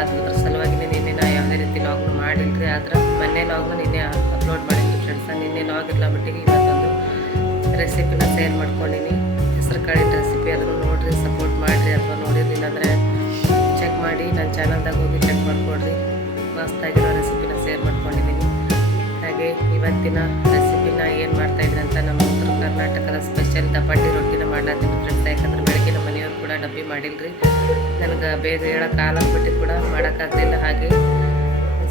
ಅದ್ರ ಸಲುವಾಗಿ ನಿನ್ನೆ ನಾ ಯಾವುದೇ ರೀತಿ ಲಾಗ್ನು ಮಾಡಿಲ್ರಿ, ಆದ್ರೆ ಮೊನ್ನೆ ಲಾಗ್ನು ನಿನ್ನೆ ಅಪ್ಲೋಡ್ ಮಾಡಿದ್ವಿ ಫ್ರೆಂಡ್ಸ ನಿನ್ನೆ ಲಾಗ್ ಇಲ್ಲ ಮಟ್ಟಿಗೆ ಇವತ್ತೊಂದು ರೆಸಿಪಿನ ಶೇರ್ ಮಾಡ್ಕೊಂಡಿನಿ. ಹೆಸರು ಕಾಳಿ ರೆಸಿಪಿ ಅದನ್ನು ನೋಡ್ರಿ ಸಪೋರ್ಟ್ ಮಾಡಿರಿ, ಅಥವಾ ನೋಡಿರಲಿಲ್ಲ ಅಂದರೆ ಚೆಕ್ ಮಾಡಿ. ನನ್ನ ಚಾನಲ್ದಾಗ ಹೋಗಿ ಚೆಕ್ ಮಾಡ್ಕೊಡ್ರಿ. ಮಸ್ತಾಗಿರೋ ರೆಸಿಪಿನ ಶೇರ್ ಮಾಡ್ಕೊಂಡಿದ್ದೀನಿ ಹಾಗೆ ಇವತ್ತಿನ ರೆಸಿಪಿನ ಏನು ಮಾಡ್ತಾಯಿದ್ರಿ ಅಂತ ನಮ್ಮ ಉತ್ತರ ಕರ್ನಾಟಕದ ಸ್ಪೆಷಲ್ ದಪಾಟಿ ರೊಟ್ಟಿನ ಮಾಡ್ಲಾತೀನಿ ಫ್ರೆಂಡ್ಸ್ ಯಾಕಂದ್ರೆ ಕೂಡ ಡಬ್ಬಿ ಮಾಡಿಲ್ರಿ. ನನಗೆ ಬೇಗ ಹೇಳೋಕೆ ಕಾಲಾಗ್ಬಿಟ್ಟು ಕೂಡ ಮಾಡೋಕ್ಕಾಗಲಿಲ್ಲ ಹಾಗೆ.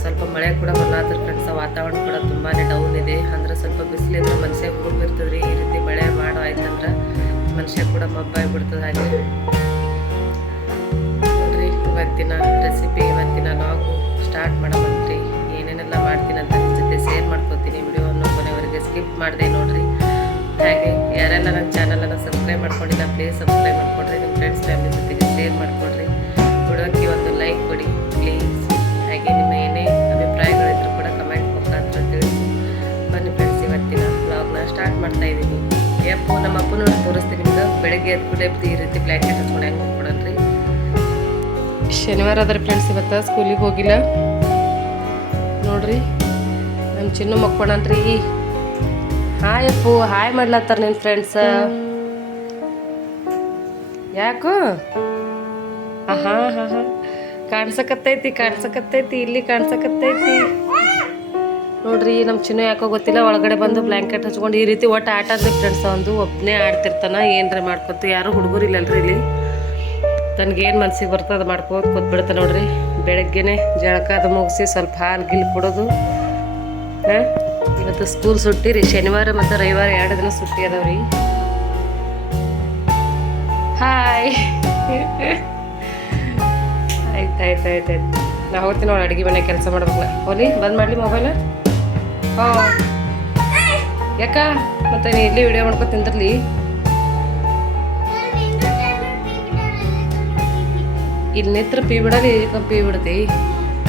ಸ್ವಲ್ಪ ಮಳೆ ಕೂಡ ಬರ್ಲಾತ್ರ ಫ್ರೆಂಡ್ಸ್ ವಾತಾವರಣ ಕೂಡ ತುಂಬಾ ಡೌನ್ ಇದೆ. ಅಂದ್ರೆ ಸ್ವಲ್ಪ ಬಿಸಿಲಿದ್ರೆ ಮನುಷ್ಯ ಹುರುಪ್ ಇರ್ತದ್ರಿ ಈ ರೀತಿ ಮಳೆ ಮಾಡೋ ಆಯ್ತಂದ್ರೆ ಮನುಷ್ಯ ಕೂಡ ಮಬ್ಬಾಗ್ಬಿಡ್ತದೆ ಹಾಗೆ. ನೋಡ್ರಿ, ಇವತ್ತಿನ ರೆಸಿಪಿ ಇವತ್ತಿನ ಲಾಗು ಸ್ಟಾರ್ಟ್ ಮಾಡಬಂತ್ರಿ ಏನೇನೆಲ್ಲ ಮಾಡ್ತೀನಿ ಅಂತ ನಿಮ್ಮ ಜೊತೆ ಶೇರ್ ಮಾಡ್ಕೊತೀನಿ. ವಿಡಿಯೋವನ್ನು ಕೊನೆವರೆಗೆ ಸ್ಕಿಪ್ ಮಾಡಿದೆ ನೋಡ್ರಿ. ಹಾಗೆ, ಯಾರೆಲ್ಲ ನನ್ನ ಸಬ್ಸ್ಕ್ರೈಬ್ ಮಾಡ್ಕೊಂಡಿಲ್ಲ ಪ್ಲೀಸ್ ಸಬ್ಸ್ಕ್ರೈಬ್ ಮಾಡ್ಕೊಡ್ರಿ ನಿಮ್ಮ ಫ್ರೆಂಡ್ಸ್ ಫ್ಯಾಮಿಲಿ ಜೊತೆಗೆ ಶೇರ್ ಮಾಡಿಕೊಡ್ರಿ. ವಿಡಿಯೋಕ್ಕೆ ಒಂದು ಲೈಕ್ ಕೊಡಿ ಪ್ಲೀಸ್ ಹಾಗೆ ನಿಮ್ಮ ಏನೇ ಅಭಿಪ್ರಾಯಗಳಿದ್ರು ಕೂಡ ಕಮೆಂಟ್ ಮುಖಾಂತರ ತಿಳಿಸಿ. ಬನ್ನಿ ಫ್ರೆಂಡ್ಸ್ ಇವತ್ತಿನ ಬ್ಲಾಗ್ನ ಸ್ಟಾರ್ಟ್ ಮಾಡ್ತಾ ಇದ್ದೀನಿ. ಯಪ್ಪು ನಮ್ಮ ಅಪ್ಪನ ತೋರಿಸ್ತೀನಿ ನಿಮ್ಗೆ ಬೆಳಗ್ಗೆ ಎದ್ದು ಈ ರೀತಿ ಬ್ಲ್ಯಾಂಕೆಟ್ ಹಚ್ಕೊಂಡು ಹೆಂಗೆ ಹೋಗ್ಬಿಡೋದ್ರಿ? ಶನಿವಾರ ಆದ್ರೆ ಫ್ರೆಂಡ್ಸ್ ಇವತ್ತು ಸ್ಕೂಲಿಗೆ ಹೋಗಿಲ್ಲ. ನೋಡ್ರಿ ನಮ್ಮ ಚಿನ್ನು ಮಕ್ಕೊಂಡ್ರಿ ಹಾಯ್ ಅಪ್ಪು, ಹಾಯ್ ಮಾಡ್ಲತ್ತಾರ ನಿನ್ನ ಫ್ರೆಂಡ್ಸ ಯಾಕೋ? ಆಹಾ ಹಾ ಹಾ ಕಾಣ್ಸಕತ್ತೈತಿ ಕಾಣ್ಸಕತ್ತೈತಿ, ಇಲ್ಲಿ ಕಾಣ್ಸಕತ್ತೈತಿ. ನೋಡ್ರಿ ನಮ್ಮ ಚಿನ್ನು ಯಾಕೋ ಗೊತ್ತಿಲ್ಲ, ಒಳಗಡೆ ಬಂದು ಬ್ಲ್ಯಾಂಕೆಟ್ ಹಚ್ಕೊಂಡು ಈ ರೀತಿ ಒಟ್ಟು ಆಟ ಆಡ್ಲಿ ಫ್ರೆಂಡ್ಸ್ ಒಂದು ಒಬ್ಬನೇ ಆಡ್ತಿರ್ತಾನ, ಏನ್ರ ಮಾಡ್ಕೊತ, ಯಾರು ಹುಡುಗರು ಇಲ್ಲಲ್ರಿ ಇಲ್ಲಿ. ತನಗೇನು ಮನ್ಸಿಗೆ ಬರ್ತದೆ ಮಾಡ್ಕೋತ ಕೂತ್ಬಿಡ್ತಾನೆ ನೋಡ್ರಿ. ಬೆಳಗ್ಗೆನೆ ಜಳಕ ಅದು ಮುಗಿಸಿ ಸ್ವಲ್ಪ ಹಾಲು ಗಿಲ್ ಕೊಡೋದು. ಹಾಂ? ಇವತ್ತು ಸ್ಕೂಲ್ ಸುಟ್ಟಿ ರೀ, ಶನಿವಾರ ಮತ್ತು ರವಿವಾರ ಎರಡು ದಿನ ಸುಟ್ಟಿ ಅದಾವ್ರಿ. ಹಾಯ್ ಆಯ್ತು ಆಯ್ತು ಆಯ್ತು ಆಯ್ತು. ನಾ ಹೋಗ್ತೀನಿ ನೋಡಿ, ಅಡುಗೆ ಮನೆ ಕೆಲಸ ಮಾಡ್ಬೇಕಲ್ಲ ಹೋಲಿ ಬಂದ್ ಮಾಡಲಿ ಮೊಬೈಲ್ ಹಾಂ. ಯಾಕ? ಮತ್ತೆ ನೀ ಇಲ್ಲಿ ವಿಡಿಯೋ ಮಾಡ್ಕೊ ತಿಂದಿರ್ಲಿ? ಇಲ್ಲಿ ನಿತ್ರ ಪೀ ಬಿಡಲಿ ಪೀ ಬಿಡ್ತಿ.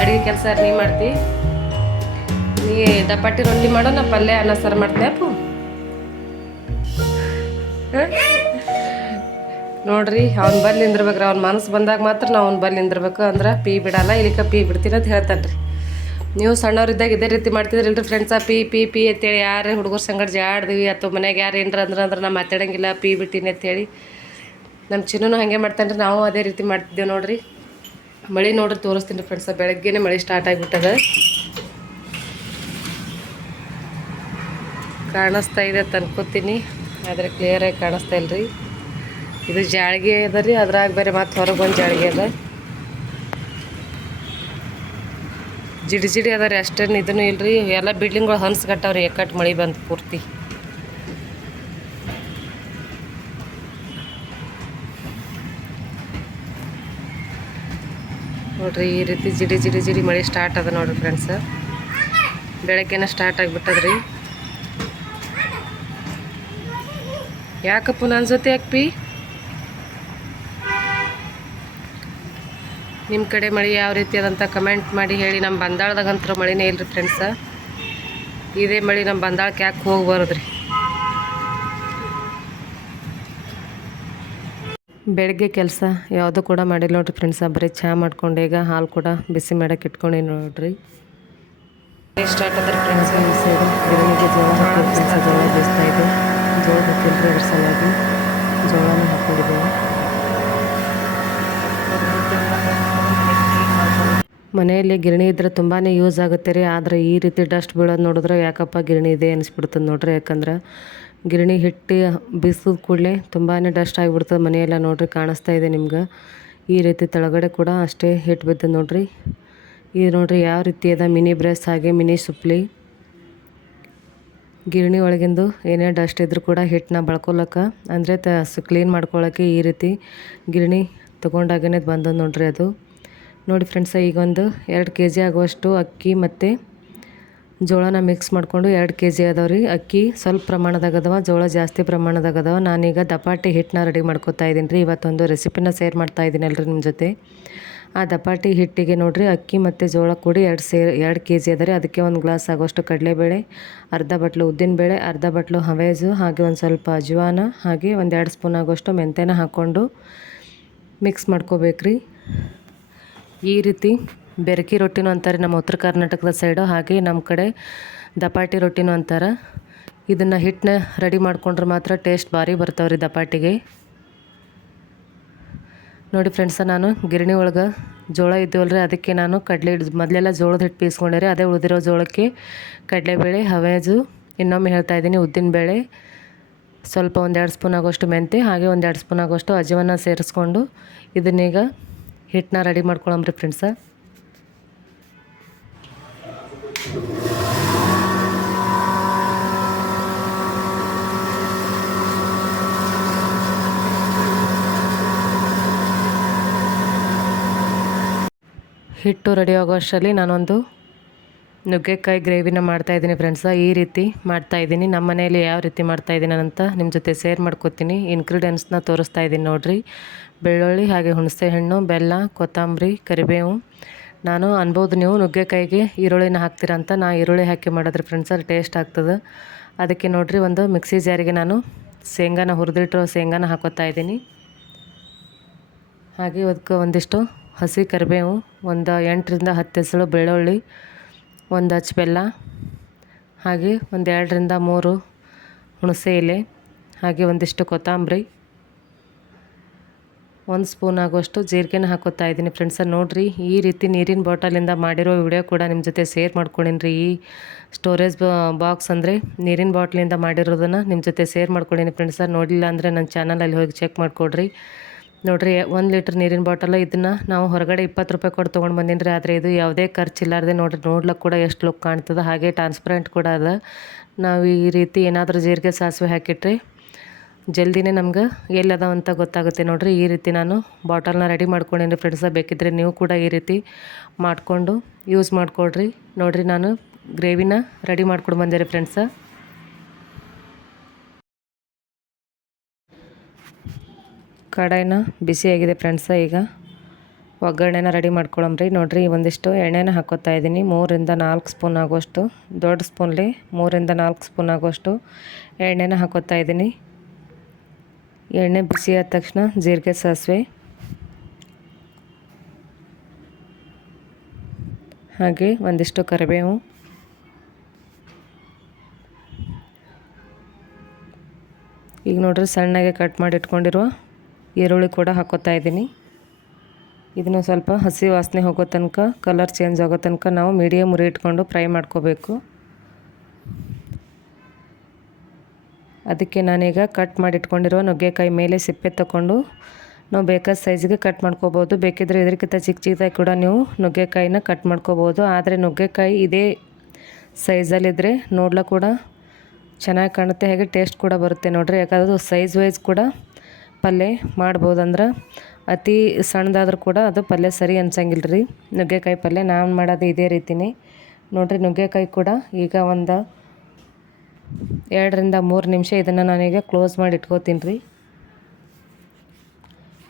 ಅಡುಗೆ ಕೆಲಸ ನೀ ಮಾಡ್ತಿ. ನೀ ದಪಾಟಿ ರೊಟ್ಟಿ ಮಾಡೋ ನಾ ಪಲ್ಯ ಅನ್ನ ಸಾರು ಮಾಡ್ತೀನಿ ಅಪ್ಪು ಹ? ನೋಡ್ರಿ, ಅವ್ನ ಬಲ್ಲಿ ನಿಂದಿರ್ಬೇಕ್ರಿ. ಅವ್ನ ಮನಸ್ಸು ಬಂದಾಗ ಮಾತ್ರ ನಾವು ಅವ್ನ ಬಲ್ಲಿ ನಿಂದಿರ್ಬೇಕು. ಅಂದ್ರೆ ಪೀ ಬಿಡಲ್ಲ, ಇಲ್ಲಿಕ ಪಿ ಬಿಡ್ತೀನಿ ಅಂತ ಹೇಳ್ತಾನೆ ರೀ ನೀವು ಸಣ್ಣವ್ರಿದ್ದಾಗ ಇದೇ ರೀತಿ ಮಾಡ್ತಿದ್ರಿಲ್ರಿ ಫ್ರೆಂಡ್ಸ ಪಿ ಪಿ ಪಿ ಅಂತೇಳಿ. ಯಾರೇ ಹುಡುಗರು ಸಂಗಡ ಜಾಡ್ದಿವಿ, ಅಥವಾ ಮನ್ಯಾಗ ಯಾರು ಏನ್ರ ಅಂದ್ರೆ ಅಂದ್ರೆ ನಾ ಮಾತಾಡಂಗಿಲ್ಲ, ಪೀ ಬಿಡ್ತೀನಿ ಅಂತೇಳಿ. ನಮ್ಮ ಚಿನ್ನೂ ಹಾಗೆ ಮಾಡ್ತಾನೆ ನಾವು ಅದೇ ರೀತಿ ಮಾಡ್ತಿದ್ದೇವೆ ನೋಡ್ರಿ. ಮಳೆ ನೋಡ್ರಿ, ತೋರಿಸ್ತೀನಿ ರೀ ಫ್ರೆಂಡ್ಸ ಬೆಳಗ್ಗೆನೆ ಮಳೆ ಸ್ಟಾರ್ಟ್ ಆಗಿಬಿಟ್ಟದ. ಕಾಣಿಸ್ತಾ ಇದೆ ಅಂತ ಆದರೆ ಕ್ಲಿಯರಾಗಿ ಕಾಣಿಸ್ತಾ ಇಲ್ರಿ. ಇದು ಜಾಳಿಗೆ ಅದ ರೀ, ಅದ್ರಾಗ ಬೇರೆ ಮತ್ತೆ ಹೊರಗೆ ಒಂದು ಜಾಳ್ಗೆ ಅದ. ಜಿಡಿ ಜಿಡಿ ಅದ ರೀ, ಅಷ್ಟೇನು ಇದನ್ನು ಇಲ್ರಿ. ಎಲ್ಲ ಬಿಲ್ಡಿಂಗ್ಗಳು ಹನ್ಸ್ ಕಟ್ಟಾವ್ರಿ ಎಕ್ಕಟ್ಟು ಮಳೆ ಬಂದು ಪೂರ್ತಿ. ನೋಡ್ರಿ, ಈ ರೀತಿ ಜಿಡಿ ಜಿಡಿ ಜಿಡಿ ಮಳೆ ಸ್ಟಾರ್ಟ್ ಅದ ನೋಡ್ರಿ ಫ್ರೆಂಡ್ಸ್ ಬೆಳಗ್ಗೆನ ಸ್ಟಾರ್ಟ್ ಆಗಿಬಿಟ್ಟದ್ರಿ. ಯಾಕಪ್ಪ ನನ್ನ ಜೊತೆ ಯಾಕೆ ಪಿ? ನಿಮ್ಮ ಕಡೆ ಮಳೆ ಯಾವ ರೀತಿ ಅದಂತ ಕಮೆಂಟ್ ಮಾಡಿ ಹೇಳಿ. ನಮ್ಮ ಬಂದಾಳದಾಗಂತ್ರ ಮಳೆನೇ ಇಲ್ಲರಿ ಫ್ರೆಂಡ್ಸ ಇದೇ ಮಳೆ ನಮ್ಮ ಬಂದಾಳಕ್ಕೆ ಯಾಕೆ ಹೋಗಿ ಬರೋದ್ರಿ? ಬೆಳಗ್ಗೆ ಕೆಲಸ ಯಾವುದೂ ಕೂಡ ಮಾಡಿಲ್ಲ ನೋಡ್ರಿ ಫ್ರೆಂಡ್ಸ ಬರೀ ಚಹಾ ಮಾಡ್ಕೊಂಡು, ಈಗ ಹಾಲು ಕೂಡ ಬಿಸಿ ಮಾಡಕ್ಕೆ ಇಟ್ಕೊಂಡಿ ನೋಡ್ರಿ. ಸ್ಟಾರ್ಟ್ ಅದ ಫ್ರೆಂಡ್ಸ್ ಈ ಸೈಡು ಬೆಳಗ್ಗೆ ಜೋಳ ಜೋಳ ಬೀಸ್ತಾ ಇದೆ ಜೋಳ ಅದ್ರ ಹಾಕೊಂಡಿದ್ದೇವೆ. ಮನೆಯಲ್ಲಿ ಗಿರಣಿ ಇದ್ರೆ ತುಂಬಾ ಯೂಸ್ ಆಗುತ್ತೆ ರೀ. ಆದರೆ ಈ ರೀತಿ ಡಸ್ಟ್ ಬೀಳೋದು ನೋಡಿದ್ರೆ ಯಾಕಪ್ಪ ಗಿರಣಿ ಇದೆ ಅನಿಸ್ಬಿಡ್ತದೆ ನೋಡ್ರಿ. ಯಾಕಂದ್ರೆ ಗಿರಣಿ ಹಿಟ್ಟು ಬಿಸಿದ ಕೂಡಲೇ ತುಂಬಾ ಡಸ್ಟ್ ಆಗಿಬಿಡ್ತದೆ ಮನೆಯೆಲ್ಲ ನೋಡ್ರಿ, ಕಾಣಿಸ್ತಾ ಇದೆ ನಿಮ್ಗೆ. ಈ ರೀತಿ ತಳಗಡೆ ಕೂಡ ಅಷ್ಟೇ ಹಿಟ್ಟು ಬಿದ್ದದೆ ನೋಡ್ರಿ. ಇದು ನೋಡ್ರಿ ಯಾವ ರೀತಿ ಅದ ಮಿನಿ ಬ್ರೆಸ್ ಹಾಗೆ ಮಿನಿ ಸುಪ್ಲಿ. ಗಿರಣಿ ಒಳಗಿಂದು ಏನೇ ಡಸ್ಟ್ ಇದ್ರೂ ಕೂಡ ಹಿಟ್ಟನ್ನ ಬಳ್ಕೊಳಕ್ಕೆ ಅಂದರೆ ತ ಕ್ಲೀನ್ ಮಾಡ್ಕೊಳ್ಳೋಕ್ಕೆ ಈ ರೀತಿ ಗಿರಣಿ ತೊಗೊಂಡಾಗೇನೆ ಬಂದದ ನೋಡ್ರಿ ಅದು. ನೋಡಿ ಫ್ರೆಂಡ್ಸ ಈಗ ಒಂದು ಎರಡು ಕೆ ಜಿ ಆಗುವಷ್ಟು ಅಕ್ಕಿ ಮತ್ತು ಜೋಳನ ಮಿಕ್ಸ್ ಮಾಡಿಕೊಂಡು ಎರಡು ಕೆ ಜಿ ಅದಾವೆ ರೀ. ಅಕ್ಕಿ ಸ್ವಲ್ಪ ಪ್ರಮಾಣದಾಗ ಅದಾವ, ಜೋಳ ಜಾಸ್ತಿ ಪ್ರಮಾಣದಾಗ ಅದಾವ. ನಾನೀಗ ದಪಾಟಿ ಹಿಟ್ಟನ್ನ ರೆಡಿ ಮಾಡ್ಕೊತಾ ಇದ್ದೀನಿ ರೀ. ಇವತ್ತೊಂದು ರೆಸಿಪಿನ ಶೇರ್ ಮಾಡ್ತಾ ಇದ್ದೀನಲ್ರಿ ನಿಮ್ಮ ಜೊತೆ. ಆ ದಪಾಟಿ ಹಿಟ್ಟಿಗೆ ನೋಡಿರಿ, ಅಕ್ಕಿ ಮತ್ತು ಜೋಳ ಕೂಡಿ ಎರಡು ಸೇರ್, ಎರಡು ಕೆ ಜಿ ಅದ ರೀ. ಅದಕ್ಕೆ ಒಂದು ಗ್ಲಾಸ್ ಆಗೋಷ್ಟು ಕಡಲೆಬೇಳೆ, ಅರ್ಧ ಬಟ್ಲು ಉದ್ದಿನಬೇಳೆ ಅರ್ಧ ಬಟ್ಲು ಹವೇಜು ಹಾಗೆ ಒಂದು ಸ್ವಲ್ಪ ಅಜ್ವಾನ, ಹಾಗೆ ಒಂದು ಎರಡು ಸ್ಪೂನ್ ಆಗೋಷ್ಟು ಮೆಂತ್ಯನ ಹಾಕ್ಕೊಂಡು ಮಿಕ್ಸ್ ಮಾಡ್ಕೋಬೇಕ್ರಿ. ಈ ರೀತಿ ಬೆರಕಿ ರೊಟ್ಟಿನೂ ಅಂತಾರೆ ನಮ್ಮ ಉತ್ತರ ಕರ್ನಾಟಕದ ಸೈಡು ಹಾಗೆ ನಮ್ಮ ಕಡೆ ದಪಾಟಿ ರೊಟ್ಟಿನೂ ಅಂತಾರೆ. ಇದನ್ನು ಹಿಟ್ಟನ್ನ ರೆಡಿ ಮಾಡ್ಕೊಂಡ್ರೆ ಮಾತ್ರ ಟೇಸ್ಟ್ ಭಾರಿ ಬರ್ತಾವ್ರಿ ದಪಾಟಿಗೆ. ನೋಡಿ ಫ್ರೆಂಡ್ಸ ನಾನು ಗಿರಣಿ ಒಳಗೆ ಜೋಳ ಇದ್ದೀವಲ್ರಿ ಅದಕ್ಕೆ ನಾನು ಕಡಲೆ ಹಿಡ್ದು, ಮೊದಲೆಲ್ಲ ಜೋಳದ ಹಿಟ್ಟು ಪೀಸ್ಕೊಂಡಿರಿ ಅದೇ ಉಳಿದಿರೋ ಜೋಳಕ್ಕೆ ಕಡಲೆಬೇಳೆ ಹವೇಜು ಇನ್ನೊಮ್ಮೆ ಹೇಳ್ತಾ ಇದ್ದೀನಿ ಉದ್ದಿನಬೇಳೆ, ಸ್ವಲ್ಪ ಒಂದೆರಡು ಸ್ಪೂನ್ ಆಗೋಷ್ಟು ಮೆಂತೆ ಹಾಗೆ ಒಂದೆರಡು ಸ್ಪೂನ್ ಆಗೋಷ್ಟು ಅಜವನ್ನ ಸೇರಿಸ್ಕೊಂಡು ಇದನ್ನೀಗ ಹಿಟ್ಟನ್ನ ರೆಡಿ ಮಾಡ್ಕೊಳ್ಳಂಬ್ರಿ ಫ್ರೆಂಡ್ಸ ಹಿಟ್ಟು ರೆಡಿ ಆಗೋ ಅಷ್ಟರಲ್ಲಿ ನಾನೊಂದು ನುಗ್ಗೆಕಾಯಿ ಗ್ರೇವಿನ ಮಾಡ್ತಾಯಿದ್ದೀನಿ ಫ್ರೆಂಡ್ಸ ಈ ರೀತಿ ಮಾಡ್ತಾಯಿದ್ದೀನಿ ನಮ್ಮ ಮನೆಯಲ್ಲಿ ಯಾವ ರೀತಿ ಮಾಡ್ತಾಯಿದ್ದೀನಿ ಅಂತ ನಿಮ್ಮ ಜೊತೆ ಶೇರ್ ಮಾಡ್ಕೋತೀನಿ. ಇನ್ಗ್ರೀಡಿಯೆಂಟ್ಸ್ನ ತೋರಿಸ್ತಾ ಇದ್ದೀನಿ ನೋಡಿರಿ. ಬೆಳ್ಳುಳ್ಳಿ, ಹಾಗೆ ಹುಣಸೆ ಹಣ್ಣು ಬೆಲ್ಲ, ಕೊತ್ತಂಬರಿ, ಕರಿಬೇವು. ನಾನು ಅನ್ಬೋದು ನೀವು ನುಗ್ಗೆಕಾಯಿಗೆ ಈರುಳ್ಳಿನ ಹಾಕ್ತೀರ ಅಂತ. ನಾ ಈರುಳ್ಳಿ ಹಾಕಿ ಮಾಡಿದ್ರೆ ಫ್ರೆಂಡ್ಸ್ ಅದು ಟೇಸ್ಟ್ ಆಗ್ತದೆ. ಅದಕ್ಕೆ ನೋಡಿರಿ ಒಂದು ಮಿಕ್ಸಿ ಜಾರಿಗೆ ನಾನು ಶೇಂಗಾನ ಹುರಿದಿಟ್ಟಿರೋ ಶೇಂಗಾನ ಹಾಕೋತಾ ಇದ್ದೀನಿ. ಹಾಗೆ ಅದಕ್ಕೆ ಒಂದಿಷ್ಟು ಹಸಿ ಕರಿಬೇವು, ಒಂದು ಎಂಟರಿಂದ ಹತ್ತು ಹೆಸಳು ಬೆಳ್ಳುಳ್ಳಿ ಒಂದು ಅಚ್ಚು ಬೆಲ್ಲ, ಹಾಗೆ ಒಂದು ಎರಡರಿಂದ ಮೂರು ಹುಣಸೆ ಎಲೆ, ಹಾಗೆ ಒಂದಿಷ್ಟು ಕೊತ್ತಂಬರಿ. ಒಂದು ಸ್ಪೂನ್ ಆಗುವಷ್ಟು ಜೀರಿಗೆನ ಹಾಕೋತಾ ಇದ್ದೀನಿ ಫ್ರೆಂಡ್ಸ. ನೋಡಿರಿ, ಈ ರೀತಿ ನೀರಿನ ಬಾಟಲಿಂದ ಮಾಡಿರೋ ವಿಡಿಯೋ ಕೂಡ ನಿಮ್ಮ ಜೊತೆ ಶೇರ್ ಮಾಡ್ಕೊಂಡಿನಿ ಈ ಸ್ಟೋರೇಜ್ ಬಾಕ್ಸ್ ಅಂದರೆ ನೀರಿನ ಬಾಟ್ಲಿಂದ ಮಾಡಿರೋದನ್ನು ನಿಮ್ಮ ಜೊತೆ ಶೇರ್ ಮಾಡ್ಕೊಂಡಿನಿ ಫ್ರೆಂಡ್ಸ. ನೋಡಿಲ್ಲ ಅಂದರೆ ನನ್ನ ಚಾನಲಲ್ಲಿ ಹೋಗಿ ಚೆಕ್ ಮಾಡಿಕೊಡ್ರಿ. ನೋಡಿರಿ, ಒಂದು ಲೀಟ್ರ್ ನೀರಿನ ಬಾಟಲ್ ಇದನ್ನು ನಾವು ಹೊರಗಡೆ ಇಪ್ಪತ್ತು ರೂಪಾಯಿ ಕೊಟ್ಟು ತೊಗೊಂಡು ಬಂದೀನಿ ರೀ ಆದರೆ ಇದು ಯಾವುದೇ ಖರ್ಚಿಲ್ಲಾರ್ದೆ ನೋಡಿರಿ ನೋಡ್ಲಿಕ್ಕೆ ಕೂಡ ಎಷ್ಟು ಲುಕ್ ಕಾಣ್ತದೆ. ಹಾಗೆ ಟ್ರಾನ್ಸ್ಪರೆಂಟ್ ಕೂಡ ಅದ. ನಾವು ಈ ರೀತಿ ಏನಾದರೂ ಜೀರಿಗೆ ಸಾಸಿವೆ ಹಾಕಿಟ್ರಿ. ಜಲ್ದಿನೇ ನಮ್ಗೆ ಎಲ್ಲದ ಅಂತ ಗೊತ್ತಾಗುತ್ತೆ ನೋಡಿರಿ. ಈ ರೀತಿ ನಾನು ಬಾಟಲ್ನ ರೆಡಿ ಮಾಡ್ಕೊಂಡೇನಿ ಫ್ರೆಂಡ್ಸ ಬೇಕಿದ್ರೆ ನೀವು ಕೂಡ ಈ ರೀತಿ ಮಾಡಿಕೊಂಡು ಯೂಸ್ ಮಾಡಿಕೊಡ್ರಿ ನೋಡಿರಿ, ನಾನು ಗ್ರೇವಿನ ರೆಡಿ ಮಾಡ್ಕೊಂಡು ಬಂದೆ ರೀ ಫ್ರೆಂಡ್ಸ ಕಡಾಯಿನ ಬಿಸಿಯಾಗಿದೆ ಫ್ರೆಂಡ್ಸ ಈಗ ಒಗ್ಗರಣೆನ ರೆಡಿ ಮಾಡ್ಕೊಳಮ್ರಿ. ನೋಡಿರಿ, ಒಂದಿಷ್ಟು ಎಣ್ಣೆನ ಹಾಕೋತಾ ಇದ್ದೀನಿ. ಮೂರಿಂದ ನಾಲ್ಕು ಸ್ಪೂನ್ ಆಗೋಷ್ಟು, ದೊಡ್ಡ ಸ್ಪೂನ್ಲಿ ಮೂರಿಂದ ನಾಲ್ಕು ಸ್ಪೂನ್ ಆಗೋಷ್ಟು ಎಣ್ಣೆನ ಹಾಕೋತಾ ಇದ್ದೀನಿ. ಎಣ್ಣೆ ಬಿಸಿ ಆದ ತಕ್ಷಣ ಜೀರಿಗೆ, ಸಾಸಿವೆ ಹಾಗೆ ಒಂದಿಷ್ಟು ಕರಿಬೇವು. ಈಗ ನೋಡ್ರಿ, ಸಣ್ಣಗೆ ಕಟ್ ಮಾಡಿ ಇಟ್ಕೊಂಡಿರುವ ಈರುಳ್ಳಿ ಕೂಡ ಹಾಕೋತಾ ಇದ್ದೀನಿ. ಇದನ್ನು ಸ್ವಲ್ಪ ಹಸಿ ವಾಸನೆ ಹೋಗೋ ತನಕ ಕಲರ್ ಚೇಂಜ್ ಆಗೋ ತನಕ ನಾವು ಮೀಡಿಯಮ್ ಉರಿ ಇಟ್ಕೊಂಡು ಫ್ರೈ ಮಾಡ್ಕೋಬೇಕು. ಅದಕ್ಕೆ ನಾನೀಗ ಕಟ್ ಮಾಡಿಟ್ಕೊಂಡಿರುವ ನುಗ್ಗೆಕಾಯಿ ಮೇಲೆ ಸಿಪ್ಪೆ ತಗೊಂಡು ನಾವು ಬೇಕಾದ ಸೈಜ್ಗೆ ಕಟ್ ಮಾಡ್ಕೋಬೋದು. ಬೇಕಿದ್ರೆ ಇದಕ್ಕಿಂತ ಚಿಕ್ಕ ಚಿಕ್ಕದಾಗಿ ಕೂಡ ನೀವು ನುಗ್ಗೆಕಾಯಿನ ಕಟ್ ಮಾಡ್ಕೋಬೋದು. ಆದರೆ ನುಗ್ಗೆಕಾಯಿ ಇದೇ ಸೈಜಲ್ಲಿದ್ದರೆ ನೋಡ್ಲಾ ಕೂಡ ಚೆನ್ನಾಗಿ ಕಾಣುತ್ತೆ. ಹಾಗೆ ಟೇಸ್ಟ್ ಕೂಡ ಬರುತ್ತೆ ನೋಡಿರಿ. ಯಾಕಂದ್ರೆ ಸೈಜ್ ವೈಸ್ ಕೂಡ ಪಲ್ಯ ಮಾಡ್ಬೋದು ಅಂದ್ರೆ ಅತಿ ಸಣ್ಣದಾದ್ರೂ ಕೂಡ ಅದು ಪಲ್ಯ ಸರಿ ಅನ್ಸಂಗಿಲ್ಲ ರೀ ನುಗ್ಗೆಕಾಯಿ ಪಲ್ಯ ನಾನು ಮಾಡೋದು ಇದೇ ರೀತಿನೇ. ನೋಡಿರಿ ನುಗ್ಗೆಕಾಯಿ ಕೂಡ ಈಗ ಒಂದು ಎರಡರಿಂದ ಮೂರು ನಿಮಿಷ ಇದನ್ನು ನಾನೀಗ ಕ್ಲೋಸ್ ಮಾಡಿ ಇಟ್ಕೋತೀನಿ ರೀ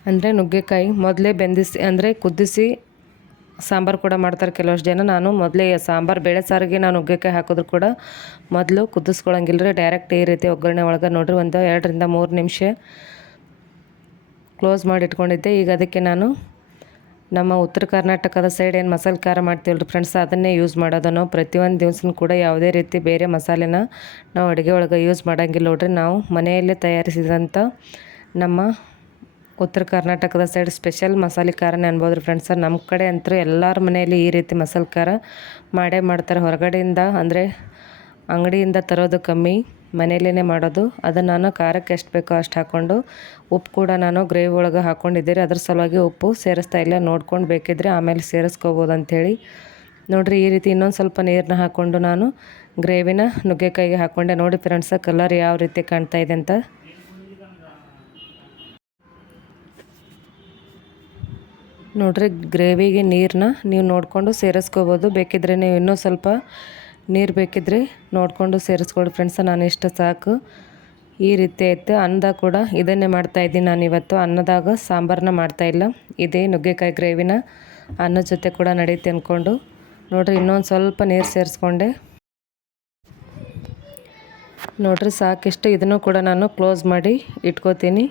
ಅಂದರೆ ನುಗ್ಗೆಕಾಯಿ ಮೊದಲೇ ಬೆಂದಿಸಿ ಅಂದರೆ ಕುದಿಸಿ ಸಾಂಬಾರು ಕೂಡ ಮಾಡ್ತಾರೆ ಕೆಲವಷ್ಟು ಜನ. ನಾನು ಮೊದಲೇ ಸಾಂಬಾರು ಬೇಳೆ ಸಾರಿಗೆ ನಾನು ನುಗ್ಗೆಕಾಯಿ ಹಾಕಿದ್ರು ಕೂಡ ಮೊದಲು ಕುದಿಸ್ಕೊಳಂಗಿಲ್ಲ ರೀ ಡೈರೆಕ್ಟ್ ಈ ರೀತಿ ಒಗ್ಗರಣೆ ಒಳಗೆ ನೋಡಿರಿ ಒಂದು ಎರಡರಿಂದ ಮೂರು ನಿಮಿಷ ಕ್ಲೋಸ್ ಮಾಡಿ ಇಟ್ಕೊಂಡಿದ್ದೆ. ಈಗ ಅದಕ್ಕೆ ನಾನು ನಮ್ಮ ಉತ್ತರ ಕರ್ನಾಟಕದ ಸೈಡ್ ಏನು ಮಸಾಲೆ ಖಾರ ಮಾಡ್ತೀವಲ್ರಿ ಫ್ರೆಂಡ್ಸ್ ಅದನ್ನೇ ಯೂಸ್ ಮಾಡೋದು ನಾವು ಪ್ರತಿಯೊಂದು ದಿವ್ಸನೂ ಕೂಡ ಯಾವುದೇ ರೀತಿ ಬೇರೆ ಮಸಾಲೆನ ನಾವು ಅಡುಗೆ ಒಳಗೆ ಯೂಸ್ ಮಾಡೋಂಗಿಲ್ಲ ನೋಡ್ರಿ. ನಾವು ಮನೆಯಲ್ಲೇ ತಯಾರಿಸಿದಂಥ ನಮ್ಮ ಉತ್ತರ ಕರ್ನಾಟಕದ ಸೈಡ್ ಸ್ಪೆಷಲ್ ಮಸಾಲೆ ಖಾರನೇ ಅನ್ಬೋದು ರೀ ಫ್ರೆಂಡ್ಸ್ ನಮ್ಮ ಕಡೆ ಅಂತೂ ಎಲ್ಲರ ಮನೆಯಲ್ಲಿ ಈ ರೀತಿ ಮಸಾಲೆ ಖಾರ ಮಾಡೇ ಮಾಡ್ತಾರೆ. ಹೊರಗಡೆಯಿಂದ ಅಂದರೆ ಅಂಗಡಿಯಿಂದ ತರೋದು ಕಮ್ಮಿ. ಮನೆಯಲ್ಲೇ ಮಾಡೋದು. ಅದನ್ನು ನಾನು ಖಾರಕ್ಕೆ ಎಷ್ಟು ಬೇಕೋ ಅಷ್ಟು ಹಾಕ್ಕೊಂಡು ಉಪ್ಪು ಕೂಡ ನಾನು ಗ್ರೇವಿ ಒಳಗೆ ಹಾಕ್ಕೊಂಡಿದ್ದೀರಿ ಅದ್ರ ಸಲುವಾಗಿ ಉಪ್ಪು ಸೇರಿಸ್ತಾ ಇಲ್ಲ, ನೋಡ್ಕೊಂಡು ಬೇಕಿದ್ರೆ ಆಮೇಲೆ ಸೇರಿಸ್ಕೋಬೋದು ಅಂಥೇಳಿ ನೋಡಿರಿ, ಈ ರೀತಿ ಇನ್ನೊಂದು ಸ್ವಲ್ಪ ನೀರನ್ನ ಹಾಕ್ಕೊಂಡು ನಾನು ಗ್ರೇವಿನ ನುಗ್ಗೆಕಾಯಿಗೆ ಹಾಕ್ಕೊಂಡೆ ನೋಡಿ ಫ್ರೆಂಡ್ಸ ಕಲರ್ ಯಾವ ರೀತಿ ಕಾಣ್ತಾ ಇದೆ ಅಂತ. ನೋಡ್ರಿ ಗ್ರೇವಿಗೆ ನೀರನ್ನ ನೀವು ನೋಡಿಕೊಂಡು ಸೇರಿಸ್ಕೋಬೋದು. ಬೇಕಿದ್ರೆ ನೀವು ಇನ್ನೂ ಸ್ವಲ್ಪ ನೀರು ಬೇಕಿದ್ರೆ ನೋಡಿಕೊಂಡು ಸೇರಿಸ್ಕೊಡಿ ಫ್ರೆಂಡ್ಸ್ ನಾನು ಇಷ್ಟು ಸಾಕು. ಈ ರೀತಿ ಐತೆ. ಅನ್ನದ ಕೂಡ ಇದನ್ನೇ ಮಾಡ್ತಾಯಿದ್ದೀನಿ ನಾನು ಇವತ್ತು. ಅನ್ನದಾಗ ಸಾಂಬಾರನ್ನ ಮಾಡ್ತಾಯಿಲ್ಲ ಇದೇ ನುಗ್ಗೆಕಾಯಿ ಗ್ರೇವಿನ. ಅನ್ನದ ಜೊತೆ ಕೂಡ ನಡೀತೆ ಅಂದ್ಕೊಂಡು ನೋಡಿರಿ, ಇನ್ನೊಂದು ಸ್ವಲ್ಪ ನೀರು ಸೇರಿಸ್ಕೊಂಡೆ. ನೋಡಿರಿ, ಸಾಕಿಷ್ಟು ಇದನ್ನು ಕೂಡ ನಾನು ಕ್ಲೋಸ್ ಮಾಡಿ ಇಟ್ಕೋತೀನಿ.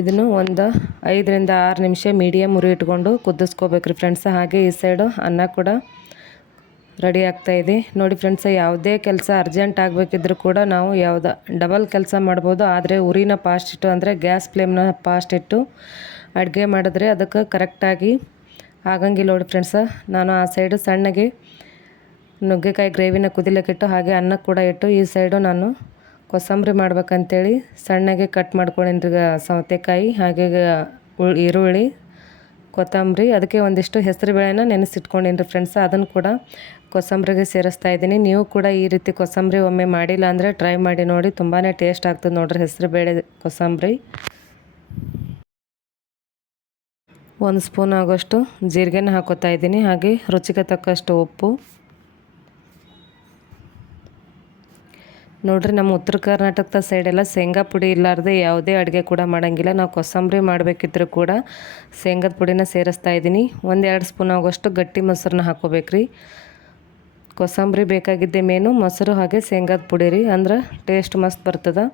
ಇದನ್ನು ಒಂದು ಐದರಿಂದ ಆರು ನಿಮಿಷ ಮೀಡಿಯಮ್ ಉರಿ ಇಟ್ಕೊಂಡು ಕುದಿಸ್ಕೋಬೇಕ್ರಿ ಫ್ರೆಂಡ್ಸ್ ಹಾಗೆ ಈ ಸೈಡು ಅನ್ನ ಕೂಡ. ರೆಡಿ ಆಗ್ತಾಯಿದೆ ನೋಡಿ ಫ್ರೆಂಡ್ಸ್ ಯಾವುದೇ ಕೆಲಸ ಅರ್ಜೆಂಟ್ ಆಗಬೇಕಿದ್ರೂ ಕೂಡ ನಾವು ಯಾವುದ ಡಬಲ್ ಕೆಲಸ ಮಾಡ್ಬೋದು. ಆದರೆ ಉರಿನ ಪಾಸ್ಟ್ ಇಟ್ಟು, ಅಂದರೆ ಗ್ಯಾಸ್ ಫ್ಲೇಮ್ನ ಪಾಸ್ಟ್ ಇಟ್ಟು ಅಡುಗೆ ಮಾಡಿದ್ರೆ ಅದಕ್ಕೆ ಕರೆಕ್ಟಾಗಿ ಆಗಂಗಿಲ್ಲ ನೋಡಿ ಫ್ರೆಂಡ್ಸ ನಾನು ಆ ಸೈಡು ಸಣ್ಣಗೆ ನುಗ್ಗೆಕಾಯಿ ಗ್ರೇವಿನ ಕುದಿಲಕ್ಕಿಟ್ಟು ಹಾಗೆ ಅನ್ನ ಕೂಡ ಇಟ್ಟು, ಈ ಸೈಡು ನಾನು ಕೊತ್ತಂಬರಿ ಮಾಡ್ಬೇಕಂತೇಳಿ ಸಣ್ಣಗೆ ಕಟ್ ಮಾಡ್ಕೊಳ್ಳೇನ್ರಿ ಸೌತೆಕಾಯಿ, ಹಾಗೆ ಈರುಳ್ಳಿ ಕೊತ್ತಂಬರಿ, ಅದಕ್ಕೆ ಒಂದಿಷ್ಟು ಹೆಸರು ಬೇಳೆನ ನೆನೆಸಿಟ್ಕೊಂಡೇನ್ರಿ ಫ್ರೆಂಡ್ಸ್ ಅದನ್ನು ಕೂಡ ಕೊಸಂಬರಿಗೆ ಸೇರಿಸ್ತಾ ಇದ್ದೀನಿ. ನೀವು ಕೂಡ ಈ ರೀತಿ ಕೊಸಂಬರಿ ಒಮ್ಮೆ ಮಾಡಿಲ್ಲ ಅಂದರೆ ಟ್ರೈ ಮಾಡಿ ನೋಡಿ. ತುಂಬಾ ಟೇಸ್ಟ್ ಆಗ್ತದೆ ನೋಡ್ರಿ ಹೆಸರು ಬೇಳೆ ಕೊಸಂಬರಿ ಒಂದು ಸ್ಪೂನ್ ಆಗೋಷ್ಟು ಜೀರಿಗೆನ ಹಾಕೋತಾ ಇದ್ದೀನಿ. ಹಾಗೆ ರುಚಿಗೆ ತಕ್ಕಷ್ಟು ಉಪ್ಪು. ನೋಡ್ರಿ ನಮ್ಮ ಉತ್ತರ ಕರ್ನಾಟಕದ ಸೈಡೆಲ್ಲ ಶೇಂಗಾ ಪುಡಿ ಇಲ್ಲಾರ್ದೆ ಯಾವುದೇ ಅಡುಗೆ ಕೂಡ ಮಾಡೋಂಗಿಲ್ಲ. ನಾವು ಕೊಸಂಬರಿ ಮಾಡಬೇಕಿದ್ರು ಕೂಡ ಶೇಂಗದ ಪುಡಿನ ಸೇರಿಸ್ತಾ ಇದ್ದೀನಿ. ಒಂದೆರಡು ಸ್ಪೂನ್ ಆಗೋಷ್ಟು ಗಟ್ಟಿ ಮೊಸರನ್ನ ಹಾಕೋಬೇಕ್ರಿ. ಕೊಸಂಬರಿ ಬೇಕಾಗಿದ್ದೆ ಮೇನು, ಮೊಸರು ಹಾಗೆ ಶೇಂಗದ ಪುಡಿ ರೀ. ಅಂದ್ರೆ ಟೇಸ್ಟ್ ಮಸ್ತ್ ಬರ್ತದೆ.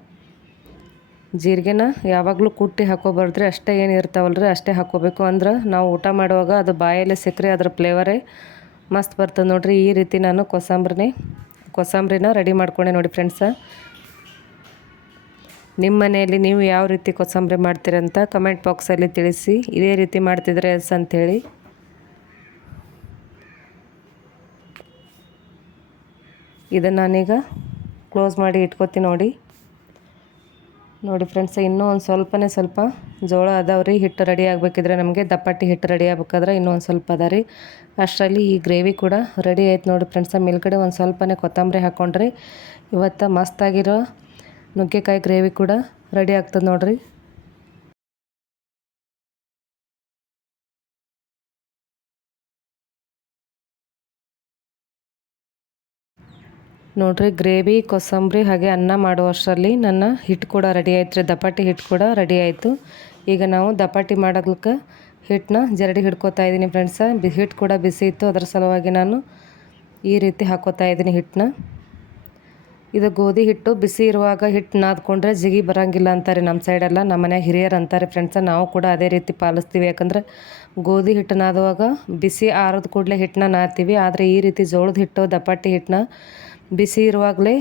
ಜೀರಿಗೆನ ಯಾವಾಗಲೂ ಕುಟ್ಟಿ ಹಾಕೋಬಾರ್ದ್ರಿ. ಅಷ್ಟೇ ಏನು ಇರ್ತಾವಲ್ರಿ, ಅಷ್ಟೇ ಹಾಕೋಬೇಕು. ಅಂದ್ರೆ ನಾವು ಊಟ ಮಾಡುವಾಗ ಅದು ಬಾಯಲ್ಲಿ ಸಿಕ್ಕರೆ ಅದ್ರ ಫ್ಲೇವರೇ ಮಸ್ತ್ ಬರ್ತದೆ ನೋಡಿರಿ. ಈ ರೀತಿ ನಾನು ಕೊತ್ತಂಬ್ರಿನೇ ಕೊತ್ತಂಬ್ರಿನ ರೆಡಿ ಮಾಡ್ಕೊಂಡೆ ನೋಡಿ ಫ್ರೆಂಡ್ಸ. ನಿಮ್ಮ ಮನೆಯಲ್ಲಿ ನೀವು ಯಾವ ರೀತಿ ಕೊಸಂಬರಿ ಮಾಡ್ತೀರಂತ ಕಮೆಂಟ್ ಬಾಕ್ಸಲ್ಲಿ ತಿಳಿಸಿ, ಇದೇ ರೀತಿ ಮಾಡ್ತಿದ್ರೆ ಎಸ್ ಅಂಥೇಳಿ ಇದನ್ನು ನಾನೀಗ ಕ್ಲೋಸ್ ಮಾಡಿ ಇಟ್ಕೋತೀನಿ ನೋಡಿ. ನೋಡಿ ಫ್ರೆಂಡ್ಸ್ ಇನ್ನೂ ಒಂದು ಸ್ವಲ್ಪನೇ ಸ್ವಲ್ಪ ಜೋಳ ಅದಾವ್ರಿ ಹಿಟ್ಟು ರೆಡಿ ಆಗಬೇಕಿದ್ರೆ ನಮಗೆ ದಪ್ಪಟ್ಟಿ ಹಿಟ್ಟು ರೆಡಿ ಆಗ್ಬೇಕಾದ್ರೆ ಇನ್ನೂ ಒಂದು ಸ್ವಲ್ಪ ಅದ ರೀ. ಅಷ್ಟರಲ್ಲಿ ಈ ಗ್ರೇವಿ ಕೂಡ ರೆಡಿ ಆಯ್ತು ನೋಡಿ ಫ್ರೆಂಡ್ಸ ಮೇಲ್ಗಡೆ ಒಂದು ಸ್ವಲ್ಪನೇ ಕೊತ್ತಂಬರಿ ಹಾಕ್ಕೊಂಡ್ರಿ ಇವತ್ತು ಮಸ್ತಾಗಿರೋ ನುಗ್ಗೆಕಾಯಿ ಗ್ರೇವಿ ಕೂಡ ರೆಡಿ ಆಗ್ತದೆ ನೋಡಿರಿ. ನೋಡಿರಿ, ಗ್ರೇವಿ, ಕೊಸಂಬರಿ ಹಾಗೆ ಅನ್ನ ಮಾಡುವಷ್ಟರಲ್ಲಿ ನನ್ನ ಹಿಟ್ಟು ಕೂಡ ರೆಡಿ ಆಯ್ತು ರೀ ದಪಾಟಿ ಹಿಟ್ಟು ಕೂಡ ರೆಡಿ ಆಯಿತು. ಈಗ ನಾವು ದಪಾಟಿ ಮಾಡೋದಕ್ಕೆ ಹಿಟ್ಟನ್ನ ಜರಡಿ ಹಿಡ್ಕೋತಾ ಇದ್ದೀನಿ ಫ್ರೆಂಡ್ಸ ಬಿ ಹಿಟ್ಟು ಕೂಡ ಬಿಸಿ ಇತ್ತು. ಅದರ ಸಲುವಾಗಿ ನಾನು ಈ ರೀತಿ ಹಾಕೋತಾ ಇದ್ದೀನಿ ಹಿಟ್ಟನ್ನ. ಇದು ಗೋಧಿ ಹಿಟ್ಟು. ಬಿಸಿ ಇರುವಾಗ ಹಿಟ್ಟು ನಾದ್ಕೊಂಡ್ರೆ ಜಿಗಿ ಬರೋಂಗಿಲ್ಲ ಅಂತಾರೆ ನಮ್ಮ ಸೈಡೆಲ್ಲ ನಮ್ಮ ಮನೆ ಹಿರಿಯರು ಅಂತಾರೆ ಫ್ರೆಂಡ್ಸ ನಾವು ಕೂಡ ಅದೇ ರೀತಿ ಪಾಲಿಸ್ತೀವಿ. ಯಾಕಂದ್ರೆ ಗೋಧಿ ಹಿಟ್ಟು ನಾದುವಾಗ ಬಿಸಿ ಆರೋದ ಕೂಡಲೇ ಹಿಟ್ಟನ್ನ ನಾದ್ತೀವಿ. ಆದರೆ ಈ ರೀತಿ ಜೋಳದ ಹಿಟ್ಟು ದಪಾಟಿ ಹಿಟ್ಟನ್ನ ಬಿಸಿ ಇರುವಾಗಲೇ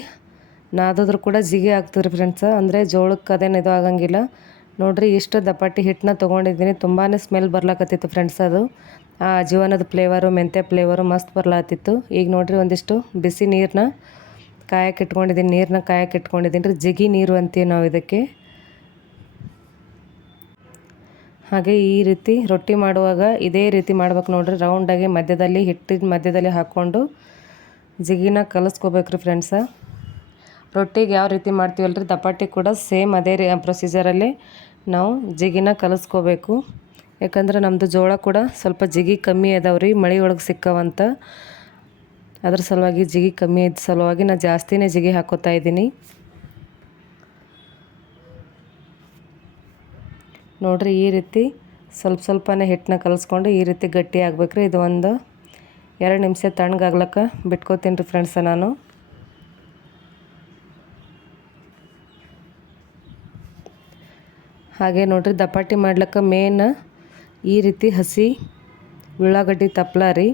ನಾದಿದ್ರು ಕೂಡ ಜಿಗಿ ಆಗ್ತದ್ರಿ ಫ್ರೆಂಡ್ಸ್ ಅಂದರೆ ಜೋಳಕ್ಕೆ ಅದೇನು ಇದು ಆಗಂಗಿಲ್ಲ. ನೋಡಿರಿ ಇಷ್ಟು ದಪಾಟಿ ಹಿಟ್ಟನ್ನ ತೊಗೊಂಡಿದ್ದೀನಿ. ತುಂಬಾ ಸ್ಮೆಲ್ ಬರ್ಲಾಕತ್ತಿತ್ತು ಫ್ರೆಂಡ್ಸ್ ಅದು. ಆ ಜೀವನದ ಫ್ಲೇವರು ಮೆಂತ್ಯ ಫ್ಲೇವರು ಮಸ್ತ್ ಬರ್ಲಾತಿತ್ತು ಈಗ ನೋಡಿರಿ ಒಂದಿಷ್ಟು ಬಿಸಿ ನೀರನ್ನ ಕಾಯಕ್ಕೆ ಇಟ್ಕೊಂಡಿದ್ದೀನಿ. ನೀರನ್ನ ಕಾಯಕ್ಕೆ ಇಟ್ಕೊಂಡಿದ್ದೀನಿ. ರೀ, ಜಿಗಿ ನೀರು ಅಂತೀವಿ ನಾವು ಇದಕ್ಕೆ. ಹಾಗೆ ಈ ರೀತಿ ರೊಟ್ಟಿ ಮಾಡುವಾಗ ಇದೇ ರೀತಿ ಮಾಡ್ಬೇಕು ನೋಡಿರಿ. ರೌಂಡಾಗಿ ಮಧ್ಯದಲ್ಲಿ ಹಿಟ್ಟಿನ ಮಧ್ಯದಲ್ಲಿ ಹಾಕ್ಕೊಂಡು ಜಿಗಿನ ಕಲಿಸ್ಕೋಬೇಕ್ರಿ ಫ್ರೆಂಡ್ಸ ರೊಟ್ಟಿಗೆ ಯಾವ ರೀತಿ ಮಾಡ್ತೀವಲ್ರಿ ದಪಾಟಿ ಕೂಡ ಸೇಮ್ ಅದೇ ರೀ ಪ್ರೊಸೀಜರಲ್ಲಿ ನಾವು ಜಿಗಿನ ಕಲಿಸ್ಕೋಬೇಕು. ಯಾಕಂದ್ರೆ ನಮ್ಮದು ಜೋಳ ಕೂಡ ಸ್ವಲ್ಪ ಜಿಗಿ ಕಮ್ಮಿ ಅದಾವ್ರಿ ಮಳೆ ಒಳಗೆ ಸಿಕ್ಕವಂತ. ಅದ್ರ ಸಲುವಾಗಿ ಜಿಗಿ ಕಮ್ಮಿ ಇದ್ದ ಸಲುವಾಗಿ ನಾನು ಜಾಸ್ತಿನೇ ಜಿಗಿ ಹಾಕೋತಾ ಇದ್ದೀನಿ. ನೋಡಿರಿ ಈ ರೀತಿ ಸ್ವಲ್ಪ ಸ್ವಲ್ಪನೇ ಹಿಟ್ಟನ್ನ ಕಲಿಸ್ಕೊಂಡು ಈ ರೀತಿ ಗಟ್ಟಿ ಆಗ್ಬೇಕ್ರಿ, ಇದು ಒಂದು. ಎರಡು ನಿಮಿಷ ತಣ್ಣಗಾಗ್ಲಕ್ಕ ಬಿಟ್ಕೋತೀನಿ ರೀ ಫ್ರೆಂಡ್ಸ ನಾನು. ಹಾಗೆ ನೋಡ್ರಿ ದಪಾಟಿ ಮಾಡ್ಲಿಕ್ಕೆ ಮೇನ್ ಈ ರೀತಿ ಹಸಿ ಉಳ್ಳಾಗಡ್ಡಿ ತಪ್ಪಲ ರೀ.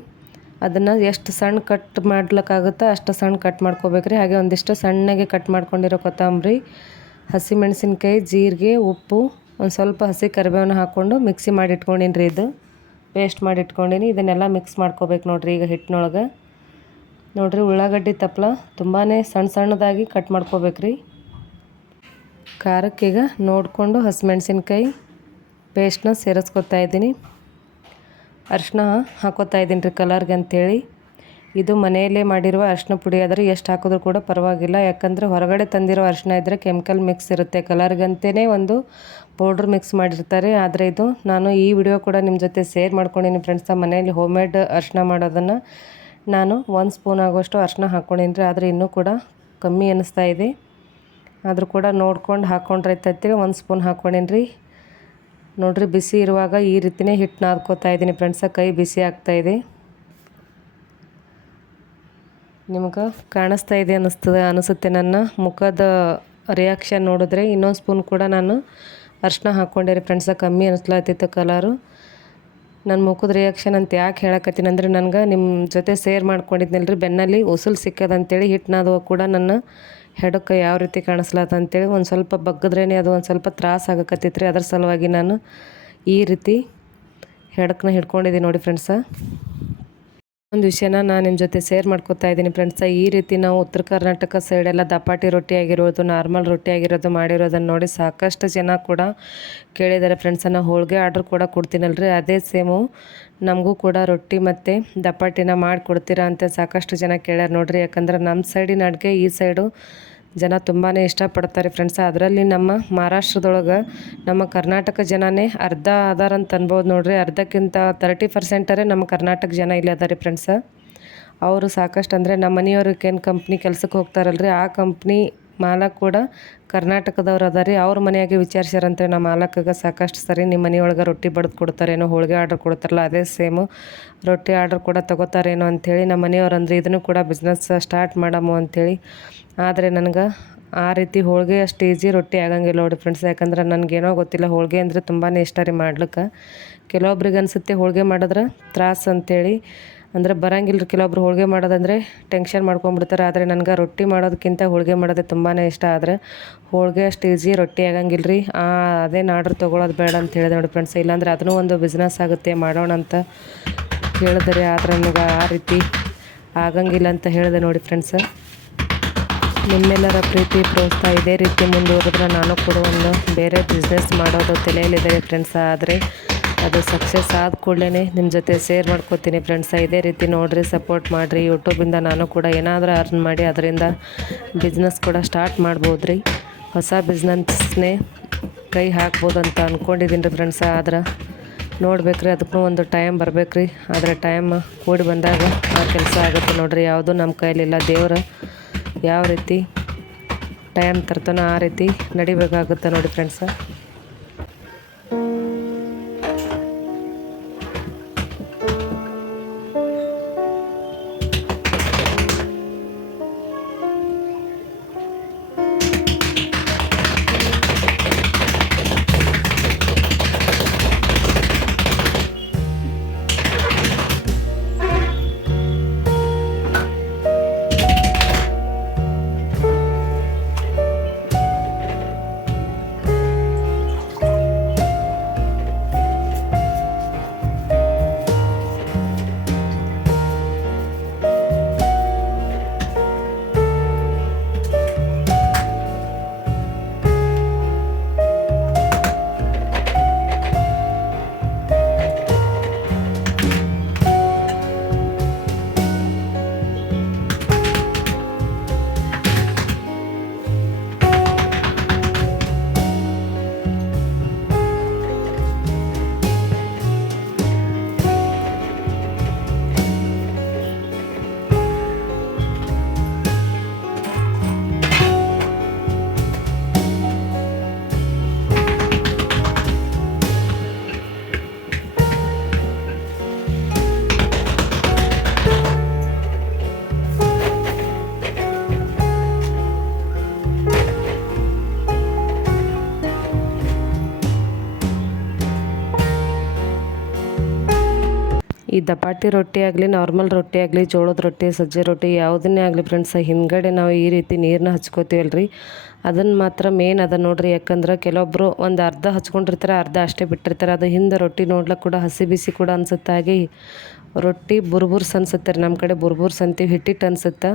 ಅದನ್ನು ಎಷ್ಟು ಸಣ್ಣ ಕಟ್ ಮಾಡ್ಲಿಕ್ಕಾಗುತ್ತೋ ಅಷ್ಟು ಸಣ್ಣ ಕಟ್ ಮಾಡ್ಕೋಬೇಕ್ರಿ ಹಾಗೆ ಒಂದಿಷ್ಟು ಸಣ್ಣಗೆ ಕಟ್ ಮಾಡ್ಕೊಂಡಿರೋ ಕೊತ್ತಂಬರಿ, ಹಸಿ ಮೆಣಸಿನ್ಕಾಯಿ, ಜೀರಿಗೆ, ಉಪ್ಪು, ಒಂದು ಸ್ವಲ್ಪ ಹಸಿ ಕರಿಬೇವನ್ನ ಹಾಕ್ಕೊಂಡು ಮಿಕ್ಸಿ ಮಾಡಿ ಇಟ್ಕೊಂಡಿನಿ ರೀ ಇದು. ಪೇಸ್ಟ್ ಮಾಡಿ ಇಟ್ಕೊಂಡೀನಿ. ಇದನ್ನೆಲ್ಲ ಮಿಕ್ಸ್ ಮಾಡ್ಕೋಬೇಕು ನೋಡ್ರಿ ಈಗ ಹಿಟ್ಟಿನೊಳಗೆ. ನೋಡ್ರಿ ಉಳ್ಳಾಗಡ್ಡಿ ತಪ್ಪಲ ತುಂಬಾ ಸಣ್ಣ ಸಣ್ಣದಾಗಿ ಕಟ್ ಮಾಡ್ಕೋಬೇಕ್ರಿ. ಖಾರಕ್ಕೀಗ ನೋಡಿಕೊಂಡು ಹಸಿಮೆಣ್ಸಿನ್ಕಾಯಿ ಪೇಸ್ಟ್ನ ಸೇರಿಸ್ಕೊತಾ ಇದ್ದೀನಿ. ಅರಿಶಿನ ಹಾಕೋತಾ ಇದ್ದೀನಿ ರೀ ಕಲರ್ಗೆ ಅಂಥೇಳಿ ಇದು ಮನೆಯಲ್ಲೇ ಮಾಡಿರುವ ಅರಿಶಿನ ಪುಡಿ ಆದರೆ ಎಷ್ಟು ಹಾಕಿದ್ರೂ ಕೂಡ ಪರವಾಗಿಲ್ಲ. ಯಾಕಂದರೆ ಹೊರಗಡೆ ತಂದಿರೋ ಅರಿಶಿನ ಇದ್ದರೆ ಕೆಮಿಕಲ್ ಮಿಕ್ಸ್ ಇರುತ್ತೆ. ಕಲರ್ಗಂತೇ ಒಂದು ಪೌಡ್ರ್ ಮಿಕ್ಸ್ ಮಾಡಿರ್ತಾರೆ. ಆದರೆ ಇದು ನಾನು ಈ ವಿಡಿಯೋ ಕೂಡ ನಿಮ್ಮ ಜೊತೆ ಶೇರ್ ಮಾಡ್ಕೊಂಡಿನಿ ಫ್ರೆಂಡ್ಸ. ಮನೆಯಲ್ಲಿ ಹೋಮ್ ಮೇಡ್ ಅರಿಶಿನ ಮಾಡೋದನ್ನು ನಾನು ಒಂದು ಸ್ಪೂನ್ ಆಗೋಷ್ಟು ಅರಿಶಿನ ಹಾಕ್ಕೊಂಡಿನಿ ರೀ ಆದರೆ ಇನ್ನೂ ಕೂಡ ಕಮ್ಮಿ ಅನ್ನಿಸ್ತಾ ಇದೆ. ಆದರೂ ಕೂಡ ನೋಡ್ಕೊಂಡು ಹಾಕ್ಕೊಂಡ್ರೆ ತತ್ತಿಗೆ ಒಂದು ಸ್ಪೂನ್ ಹಾಕ್ಕೊಂಡೇನಿ ರೀ ನೋಡಿರಿ, ಬಿಸಿ ಇರುವಾಗ ಈ ರೀತಿಯೇ ಹಿಟ್ಟು ನಾದ್ಕೋತಾ ಇದ್ದೀನಿ ಫ್ರೆಂಡ್ಸ. ಕೈ ಬಿಸಿ ಆಗ್ತಾಯಿದೆ ನಿಮ್ಗೆ ಕಾಣಿಸ್ತಾ ಇದೆ ಅನ್ನಿಸ್ತದೆ ಅನಿಸುತ್ತೆ ನನ್ನ ಮುಖದ ರಿಯಾಕ್ಷನ್ ನೋಡಿದ್ರೆ. ಇನ್ನೊಂದು ಸ್ಪೂನ್ ಕೂಡ ನಾನು ಅರ್ಶಿನ ಹಾಕ್ಕೊಂಡೆ ರೀ ಫ್ರೆಂಡ್ಸ ಕಮ್ಮಿ ಅನಿಸ್ಲಾತಿತ್ತು ಕಲರು. ನನ್ನ ಮುಖದ ರಿಯಾಕ್ಷನ್ ಅಂತ ಯಾಕೆ ಹೇಳಕತ್ತೀನಿ ಅಂದರೆ, ನನಗೆ ನಿಮ್ಮ ಜೊತೆ ಸೇರ್ ಮಾಡ್ಕೊಂಡಿದ್ನಲ್ಲ ರೀ, ಬೆನ್ನಲ್ಲಿ ಉಸುಲು ಸಿಕ್ಕದಂತೇಳಿ ಹಿಟ್ಟು ಕೂಡ ನನ್ನ ಹೆಡಕ್ಕೆ ಯಾವ ರೀತಿ ಕಾಣಿಸ್ಲತ್ತ ಅಂತೇಳಿ ಒಂದು ಸ್ವಲ್ಪ ಬಗ್ಗದ್ರೇ ಅದು ಒಂದು ಸ್ವಲ್ಪ ತ್ರಾಸ ಆಗಕತ್ತಿತ್ತು ರೀ. ಅದ್ರ ಸಲುವಾಗಿ ನಾನು ಈ ರೀತಿ ಹೆಡಕ್ಕನ್ನ ಹಿಡ್ಕೊಂಡಿದ್ದೀನಿ ನೋಡಿ ಫ್ರೆಂಡ್ಸ ಒಂದು ವಿಷಯನ ನಾನು ನಿಮ್ಮ ಜೊತೆ ಶೇರ್ ಮಾಡ್ಕೊತಾ ಇದ್ದೀನಿ ಫ್ರೆಂಡ್ಸ ಈ ರೀತಿ ನಾವು ಉತ್ತರ ಕರ್ನಾಟಕ ಸೈಡೆಲ್ಲ ದಪಾಟಿ ರೊಟ್ಟಿ ಆಗಿರೋದು ನಾರ್ಮಲ್ ರೊಟ್ಟಿ ಆಗಿರೋದು ಮಾಡಿರೋದನ್ನು ನೋಡಿ ಸಾಕಷ್ಟು ಜನ ಕೂಡ ಕೇಳಿದ್ದಾರೆ ಫ್ರೆಂಡ್ಸ್ ನಾವು ಹೋಳಿಗೆ ಆರ್ಡ್ರ್ ಕೂಡ ಕೊಡ್ತೀನಲ್ರಿ. ಅದೇ ಸೇಮು ನಮಗೂ ಕೂಡ ರೊಟ್ಟಿ ಮತ್ತು ದಪಾಟಿನ ಮಾಡಿಕೊಡ್ತೀರಾ ಅಂತ ಸಾಕಷ್ಟು ಜನ ಕೇಳ್ಯಾರ ನೋಡ್ರಿ. ಯಾಕಂದ್ರೆ ನಮ್ಮ ಸೈಡಿನ ಅಡುಗೆ ಈ ಸೈಡು ಜನ ತುಂಬಾ ಇಷ್ಟಪಡ್ತಾರೆ ಫ್ರೆಂಡ್ಸ್ ಅದರಲ್ಲಿ ನಮ್ಮ ಮಹಾರಾಷ್ಟ್ರದೊಳಗೆ ನಮ್ಮ ಕರ್ನಾಟಕ ಜನನೇ ಅರ್ಧ ಅದಾರಂತ ಅನ್ಬೋದು ನೋಡ್ರಿ. ಅರ್ಧಕ್ಕಿಂತ ತರ್ಟಿ ಪರ್ಸೆಂಟರೇ ನಮ್ಮ ಕರ್ನಾಟಕ ಜನ ಇಲ್ಲಿ ಅದಾರಿ ಫ್ರೆಂಡ್ಸ ಅವರು ಸಾಕಷ್ಟು ಅಂದರೆ ನಮ್ಮ ಮನೆಯವ್ರಿಗೆ ಏನು ಕಂಪ್ನಿ ಕೆಲ್ಸಕ್ಕೆ ಹೋಗ್ತಾರಲ್ರಿ, ಆ ಕಂಪ್ನಿ ಮಾಲಕ್ ಕೂಡ ಕರ್ನಾಟಕದವ್ರು ಅದಾರಿ ಅವ್ರ ಮನೆಯಾಗೆ ವಿಚಾರಿಸ್ಯಾರಂತೆ ನಮ್ಮ ಮಾಲಕ್ಕಾಗ ಸಾಕಷ್ಟು ಸರಿ ನಿಮ್ಮ ಮನೆಯೊಳಗೆ ರೊಟ್ಟಿ ಬಡ್ದು ಕೊಡ್ತಾರೇನೋ, ಹೋಳಿಗೆ ಆರ್ಡ್ರ್ ಕೊಡ್ತಾರಲ್ಲ, ಅದೇ ಸೇಮು. ರೊಟ್ಟಿ ಆರ್ಡ್ರ್ ಕೂಡ ತಗೋತಾರೇನೋ ಅಂಥೇಳಿ ನಮ್ಮ ಮನೆಯವ್ರು ಅಂದರೆ, ಇದನ್ನು ಕೂಡ ಬಿಸ್ನೆಸ್ ಸ್ಟಾರ್ಟ್ ಮಾಡಮು ಅಂಥೇಳಿ ಆದರೆ ನನಗೆ ಆ ರೀತಿ ಹೋಳಿಗೆ ಅಷ್ಟು ಈಸಿ ರೊಟ್ಟಿ ಆಗಂಗಿಲ್ಲ ನೋಡಿ ಫ್ರೆಂಡ್ಸ್. ಯಾಕಂದ್ರೆ ನನಗೇನೋ ಗೊತ್ತಿಲ್ಲ, ಹೋಳಿಗೆ ಅಂದರೆ ತುಂಬಾ ಇಷ್ಟ ರೀ ಮಾಡ್ಲಿಕ್ಕೆ. ಕೆಲವೊಬ್ರಿಗೆ ಅನಿಸುತ್ತೆ, ಹೋಳಿಗೆ ಮಾಡಿದ್ರೆ ತ್ರಾಸು ಅಂತೇಳಿ ಅಂದರೆ ಬರಂಗಿಲ್ಲ ಕೆಲವೊಬ್ರು ಹೋಳಿಗೆ ಮಾಡೋದಂದರೆ ಟೆನ್ಷನ್ ಮಾಡ್ಕೊಂಡ್ಬಿಡ್ತಾರೆ. ಆದರೆ ನನಗೆ ರೊಟ್ಟಿ ಮಾಡೋದಕ್ಕಿಂತ ಹೋಳಿಗೆ ಮಾಡೋದೇ ತುಂಬಾ ಇಷ್ಟ. ಆದರೆ ಹೋಳಿಗೆ ಅಷ್ಟು ಈಸಿ ರೊಟ್ಟಿ ಆಗಂಗಿಲ್ಲ ರೀ ಅದೇ ಆರ್ಡ್ರ್ ತೊಗೊಳೋದು ಬೇಡ ಅಂತ ಹೇಳಿದೆ ನೋಡಿ ಫ್ರೆಂಡ್ಸ್ ಇಲ್ಲಾಂದರೆ ಅದನ್ನೂ ಒಂದು ಬಿಸ್ನೆಸ್ ಆಗುತ್ತೆ. ಮಾಡೋಣ ಅಂತ ಹೇಳಿದ್ರೆ ಆದರೆ ನನಗೆ ಆ ರೀತಿ ಆಗಂಗಿಲ್ಲ ಅಂತ ಹೇಳಿದೆ ನೋಡಿ ಫ್ರೆಂಡ್ಸ್ ನಿಮ್ಮೆಲ್ಲರ ಪ್ರೀತಿ, ಪ್ರೋತ್ಸಾಹ ಇದೇ ರೀತಿ ಮುಂದುವರೆದ್ರೆ ನಾನು ಕೂಡ ಒಂದು ಬೇರೆ ಬಿಸ್ನೆಸ್ ಮಾಡೋದು ತಲೆಯಲ್ಲಿದೆ ಫ್ರೆಂಡ್ಸ್ ಆದರೆ ಅದು ಸಕ್ಸಸ್ ಆದ ಕೂಡಲೇ ನಿಮ್ಮ ಜೊತೆ ಶೇರ್ ಮಾಡ್ಕೋತೀನಿ ಫ್ರೆಂಡ್ಸ ಇದೇ ರೀತಿ ನೋಡಿರಿ ಸಪೋರ್ಟ್ ಮಾಡಿರಿ. ಯೂಟ್ಯೂಬಿಂದ ನಾನು ಕೂಡ ಏನಾದರೂ ಅರ್ನ್ ಮಾಡಿ ಅದರಿಂದ ಬಿಸ್ನೆಸ್ ಕೂಡ ಸ್ಟಾರ್ಟ್ ಮಾಡ್ಬೋದು ರೀ ಹೊಸ ಬಿಸ್ನೆಸ್ನೇ ಕೈ ಹಾಕ್ಬೋದು ಅಂತ ಅಂದ್ಕೊಂಡಿದ್ದೀನಿ ರೀ ಫ್ರೆಂಡ್ಸ ಆದ್ರೆ ನೋಡ್ಬೇಕ್ರಿ, ಅದಕ್ಕೂ ಒಂದು ಟೈಮ್ ಬರ್ಬೇಕು ಆದರೆ ಟೈಮ್ ಕೂಡಿ ಬಂದಾಗ ಆ ಕೆಲಸ ಆಗುತ್ತೆ ನೋಡಿರಿ. ಯಾವುದು ನಮ್ಮ ಕೈಲಿಲ್ಲ, ದೇವರು ಯಾವ ರೀತಿ ಟೈಮ್ ತರ್ತಾನೋ ಆ ರೀತಿ ನಡಿಬೇಕಾಗುತ್ತೆ ನೋಡಿ ಫ್ರೆಂಡ್ಸ ದಪಾಟಿ ರೊಟ್ಟಿ ಆಗಲಿ ನಾರ್ಮಲ್ ರೊಟ್ಟಿ ಆಗಲಿ, ಜೋಳದ ರೊಟ್ಟಿ, ಸಜ್ಜೆ ರೊಟ್ಟಿ, ಯಾವುದನ್ನೇ ಆಗಲಿ ಫ್ರೆಂಡ್ಸ್ ಹಿಂದ್ಗಡೆ ನಾವು ಈ ರೀತಿ ನೀರನ್ನ ಹಚ್ಕೋತೀವಲ್ರಿ? ಅದನ್ನು ಮಾತ್ರ ಮೇನ್ ಅದ ನೋಡ್ರಿ, ಯಾಕಂದ್ರೆ ಕೆಲವೊಬ್ಬರು ಒಂದು ಅರ್ಧ ಹಚ್ಕೊಂಡಿರ್ತಾರೆ, ಅರ್ಧ ಅಷ್ಟೇ ಬಿಟ್ಟಿರ್ತಾರೆ. ಅದು ಹಿಂದೆ ರೊಟ್ಟಿ ನೋಡ್ಲಿಕ್ಕೆ ಕೂಡ ಹಸಿ ಬಿಸಿ ಕೂಡ ಅನ್ಸುತ್ತಾಗಿ ರೊಟ್ಟಿ ಬುರ್ಬುರ್ಸ್ ಅನ್ಸುತ್ತೆ ರೀ ನಮ್ಮ ಕಡೆ ಬುರ್ಬುರ್ಸ್ ಅಂತೀವಿ ಹಿಟ್ಟಿಟ್ಟು ಅನ್ಸುತ್ತೆ.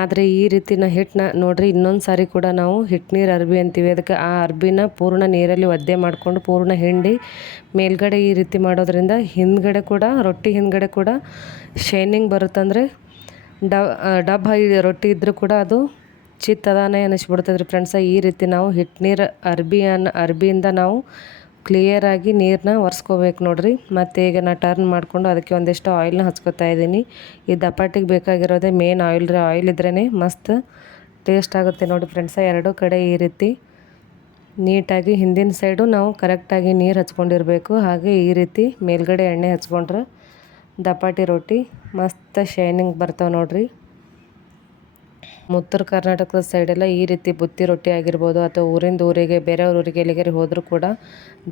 ಆದರೆ ಈ ರೀತಿ ನಾ ಹಿಟ್ಟನ್ನ ನೋಡಿರಿ ಇನ್ನೊಂದು ಸಾರಿ ಕೂಡ ನಾವು ಹಿಟ್ಟು ನೀರು ಅರ್ಬಿ ಅಂತೀವಿ. ಅದಕ್ಕೆ ಆ ಅರ್ಬಿನ ಪೂರ್ಣ ನೀರಲ್ಲಿ ಒದ್ದೆ ಮಾಡಿಕೊಂಡು ಪೂರ್ಣ ಹಿಂಡಿ ಮೇಲ್ಗಡೆ ಈ ರೀತಿ ಮಾಡೋದ್ರಿಂದ ಹಿಂದ್ಗಡೆ ಕೂಡ, ರೊಟ್ಟಿ ಹಿಂದ್ಗಡೆ ಕೂಡ ಶೈನಿಂಗ್ ಬರುತ್ತಂದರೆ ಡಬ್ ಡಬ್ ರೊಟ್ಟಿ ಇದ್ದರೂ ಕೂಡ ಅದು ಚಿತ್ತದಾನೇ ಅನ್ನಿಸ್ಬಿಡ್ತದೆ ರೀ ಫ್ರೆಂಡ್ಸ. ಈ ರೀತಿ ನಾವು ಹಿಟ್ಟು ನೀರು ಅರ್ಬಿ ಅನ್ನ ಅರ್ಬಿಯಿಂದ ನಾವು ಕ್ಲಿಯರಾಗಿ ನೀರನ್ನ ಒರೆಸ್ಕೋಬೇಕು ನೋಡಿರಿ. ಮತ್ತು ಈಗ ನಾ ಟರ್ನ್ ಮಾಡಿಕೊಂಡು ಅದಕ್ಕೆ ಒಂದಿಷ್ಟು ಆಯಿಲ್ನ ಹಚ್ಕೋತಾ ಇದ್ದೀನಿ. ಈ ದಪಾಟಿಗೆ ಬೇಕಾಗಿರೋದೇ ಮೇನ್ ಆಯಿಲ್ ರೀ. ಆಯಿಲ್ ಇದ್ರೇ ಮಸ್ತ್ ಟೇಸ್ಟ್ ಆಗುತ್ತೆ ನೋಡಿ ಫ್ರೆಂಡ್ಸ ಎರಡೂ ಕಡೆ ಈ ರೀತಿ ನೀಟಾಗಿ ಹಿಂದಿನ ಸೈಡು ನಾವು ಕರೆಕ್ಟಾಗಿ ನೀರು ಹಚ್ಕೊಂಡಿರಬೇಕು. ಹಾಗೆ ಈ ರೀತಿ ಮೇಲ್ಗಡೆ ಎಣ್ಣೆ ಹಚ್ಕೊಂಡ್ರೆ ದಪಾಟಿ ರೊಟ್ಟಿ ಮಸ್ತ್ ಶೈನಿಂಗ್ ಬರ್ತಾವೆ ನೋಡ್ರಿ. ಉತ್ತರ ಕರ್ನಾಟಕದ ಸೈಡೆಲ್ಲ ಈ ರೀತಿ ಬುತ್ತಿ ರೊಟ್ಟಿ ಆಗಿರ್ಬೋದು ಅಥವಾ ಊರಿಂದ ಊರಿಗೆ ಬೇರೆಯವ್ರ ಊರಿಗೆ ಎಲ್ಲಿಗಾರಿ ಹೋದರೂ ಕೂಡ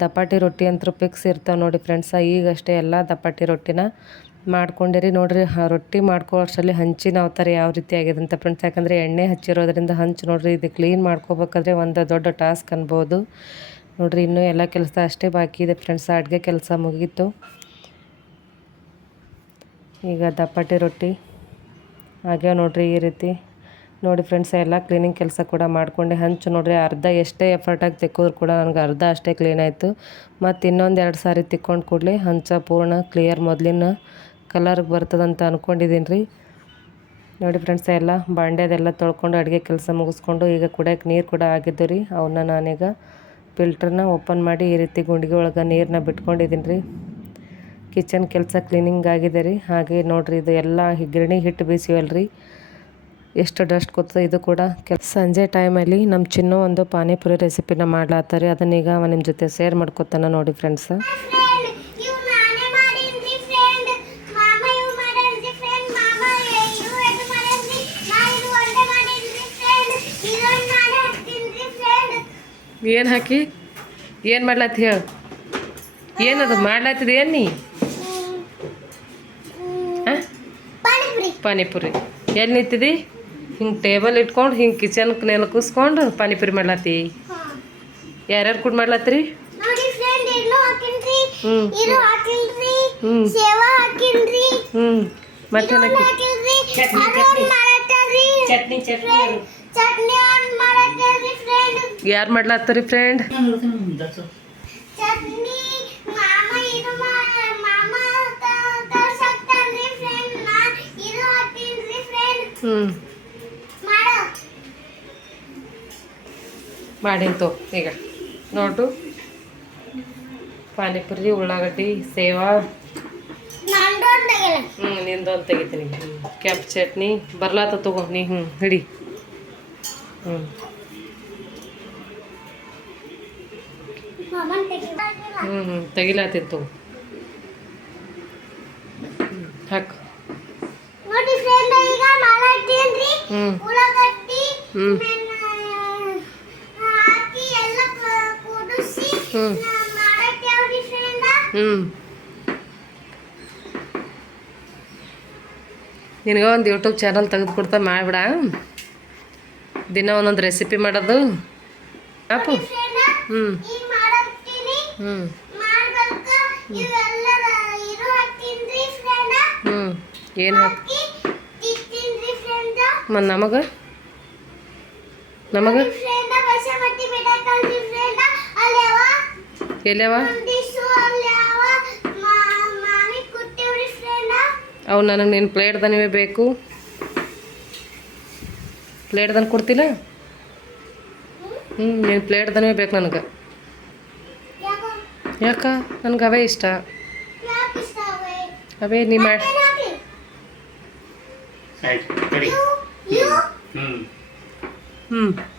ದಪಾಟಿ ರೊಟ್ಟಿ ಅಂತೂ ಫಿಕ್ಸ್ ಇರ್ತಾವೆ ನೋಡಿ ಫ್ರೆಂಡ್ಸ ಈಗಷ್ಟೇ ಎಲ್ಲ ದಪಾಟಿ ರೊಟ್ಟಿನ ಮಾಡ್ಕೊಂಡಿರಿ. ನೋಡಿರಿ ರೊಟ್ಟಿ ಮಾಡ್ಕೊಳ್ಳೋಷ್ಟರಲ್ಲಿ ಹಂಚಿನ ಅವತಾರ ಯಾವ ರೀತಿ ಆಗಿದೆ ಅಂತ ಫ್ರೆಂಡ್ಸ್ ಯಾಕಂದರೆ ಎಣ್ಣೆ ಹಚ್ಚಿರೋದ್ರಿಂದ ಹಂಚು ನೋಡಿರಿ, ಇದು ಕ್ಲೀನ್ ಮಾಡ್ಕೋಬೇಕಾದ್ರೆ ಒಂದು ದೊಡ್ಡ ಟಾಸ್ಕ್ ಅನ್ಬೋದು. ನೋಡಿರಿ, ಇನ್ನೂ ಎಲ್ಲ ಕೆಲಸ ಅಷ್ಟೇ ಬಾಕಿ ಇದೆ ಫ್ರೆಂಡ್ಸ್ ಅಡುಗೆ ಕೆಲಸ ಮುಗೀತು. ಈಗ ದಪಾಟಿ ರೊಟ್ಟಿ ಹಾಗೆ ನೋಡಿರಿ ಈ ರೀತಿ. ನೋಡಿ ಫ್ರೆಂಡ್ಸ್ ಎಲ್ಲ ಕ್ಲೀನಿಂಗ್ ಕೆಲಸ ಕೂಡ ಮಾಡ್ಕೊಂಡೆ. ಹಂಚು ನೋಡಿರಿ, ಅರ್ಧ ಎಷ್ಟೇ ಎಫರ್ಟಾಗಿ ತಿಕ್ಕೋದ್ರು ಕೂಡ ನನಗೆ ಅರ್ಧ ಅಷ್ಟೇ ಕ್ಲೀನ್ ಆಯಿತು. ಮತ್ತು ಇನ್ನೊಂದು ಎರಡು ಸಾರಿ ತಿಕ್ಕೊಂಡು ಕೂಡಲಿ, ಹಂಚ ಪೂರ್ಣ ಕ್ಲಿಯರ್ ಮೊದಲಿನ ಕಲರ್ಗೆ ಬರ್ತದಂತ ಅಂದ್ಕೊಂಡಿದ್ದೀನಿ ರೀ ನೋಡಿ ಫ್ರೆಂಡ್ಸ್ ಎಲ್ಲ ಬಾಂಡೆದೆಲ್ಲ ತೊಳ್ಕೊಂಡು ಅಡುಗೆ ಕೆಲಸ ಮುಗಿಸ್ಕೊಂಡು ಈಗ ಕುಡಿಯೋಕೆ ನೀರು ಕೂಡ ಆಗಿದ್ದು ರೀ ಅವನ್ನ ನಾನೀಗ ಫಿಲ್ಟ್ರನ್ನ ಓಪನ್ ಮಾಡಿ ಈ ರೀತಿ ಗುಂಡಿಗೆ ಒಳಗೆ ನೀರನ್ನ ಬಿಟ್ಕೊಂಡಿದ್ದೀನಿ ರೀ ಕಿಚನ್ ಕೆಲಸ ಕ್ಲೀನಿಂಗ್ ಆಗಿದೆ ರೀ ಹಾಗೆ ನೋಡಿರಿ, ಇದು ಎಲ್ಲ ಗಿರಣಿ ಹಿಟ್ಟು ಬೀಸಿವಲ್ಲ ರೀ ಎಷ್ಟು ಡಸ್ಟ್ ಗೊತ್ತದ ಇದು ಕೂಡ ಸಂಜೆ ಟೈಮಲ್ಲಿ ನಮ್ಮ ಚಿನ್ನ ಒಂದು ಪಾನಿಪುರಿ ರೆಸಿಪಿನ ಮಾಡ್ಲಾತ್ತಾರೆ. ಅದನ್ನೀಗ ಅವ ನಿಮ್ಮ ಜೊತೆ ಶೇರ್ ಮಾಡ್ಕೊತಾನೆ ನೋಡಿ ಫ್ರೆಂಡ್ಸ್ ಏನು ಹಾಕಿ? ಏನು ಮಾಡ್ಲಾತಿ ಹೇಳು? ಏನದು ಮಾಡ್ಲಾತಿದ ಏನು ನೀ? ಪಾನಿಪುರಿ. ಪಾನಿಪುರಿ. ಎಲ್ಲಿ ನಿಂತಿದಿ? ಹಿಂಗೆ ಟೇಬಲ್ ಇಟ್ಕೊಂಡು ಹಿಂಗೆ ಕಿಚನ್ ನೆಲ ಕೂಸ್ಕೊಂಡು ಪಾನಿಪುರಿ ಮಾಡ್ಲತ್ತಿ. ಯಾರ್ಯಾರು ಕೂಡ ಮಾಡ್ಲತ್ತೀರಿ ನೋಡಿ ಫ್ರೆಂಡ್ ಇನ್ನು ಹಾಕಿನ್ರಿ ಹ್ಞೂ ಹ್ಞೂ ಮತ್ತೆ ಯಾರು ಒಂದ್ ಹಾಕಿನ್ರಿ ಅದು ಒಂದ್ ಮಾಡತ್ತಾರ್ರಿ ಚಟ್ನಿ ಚಟ್ನಿ ಚಟ್ನಿ ಒಂದ್ ಮಾಡತ್ತಾರ್ರಿ ಫ್ರೆಂಡ್ ಯಾರು ಮಾಡ್ಲಾತ್ತರಿ ಫ್ರೆಂಡ್ ಚಟ್ನಿ ಮಾಮ ಇದು ಮಾ- ಮಾಮ ತ- ತರ್ಸಾಕ್ತಾನ್ರಿ ಫ್ರೆಂಡ್ ನಾ ಇದು ಹಾಕ್ತೀನ್ರಿ ಫ್ರೆಂಡ್ ಹ್ಞೂ ಮಾಡೋ ಮಾಡಿಂತು. ಈಗ ನೋಡು. ಪಾನಿಪುರಿ ಉಳ್ಳಾಗಡ್ಡಿ ಸೇವಾ. ಹ್ಞೂ ನಿಂದೊಂದು ತೆಗಿತೀನಿ. ಕೆಂಪು ಚಟ್ನಿ. ಬರ್ಲಾತ ತಗೋ ನೀ ಹ್ಞೂ ಹಿಡಿ. ಹ್ಞೂ ಹ್ಞೂ ಹ್ಞೂ ತೆಗಿಲಾತೀನಿ ತಗೋ. ಹಾಕು. ಹ್ಞೂ ಹ್ಞೂ ಉಳ್ಳಾಗಡ್ಡಿ ಹ್ಮ್. ಮೆಣ- ಹಾಕಿ ಎಲ್ಲ ಕ- ಫ್ರೆಂಡ್ ಹ್ಞೂ ನಿನಗೆ ಒಂದು ಯೂಟ್ಯೂಬ್ ಚಾನಲ್ ತೆಗೆದು ಕೊಡ್ತಾ ಮಾಡಿಬಿಡ. ದಿನ ಒಂದೊಂದು ರೆಸಿಪಿ ಮಾಡೋದು. ಅಪ್ಪು ಹ್ಞೂ ಹ್ಞೂ ಹ್ಞೂ ಏನು ಹಾಕಿ ಮತ್ತು ನಮಗೆ? ನಮಗೆ ಫ್ರೆಂಡ್ ಬಸಮತಿ ಬಿಡಕಲ್ರಿ ಫ್ರೆಂಡ್ ಅಲ್ಲೇವ ಎಲ್ಲವ ಅವು ನನಗೆ ನೀನು ಪ್ಲೇಟ್ದನಿವೆ ಬೇಕು. ಪ್ಲೇಟ್ದನ್ ಕೊಡ್ತಿಲ್ಲ? ಹ್ಞೂ ನೀನು ಪ್ಲೇಟ್ದನಿವೆ ಬೇಕು ನನಗೆ. ಯಾಕೋ? ಯಾಕ ನನಗೆ ಅವೇ ಇಷ್ಟ. ಅವೆ ನೀ ಮಾಡಿ ಹ್ಞೂ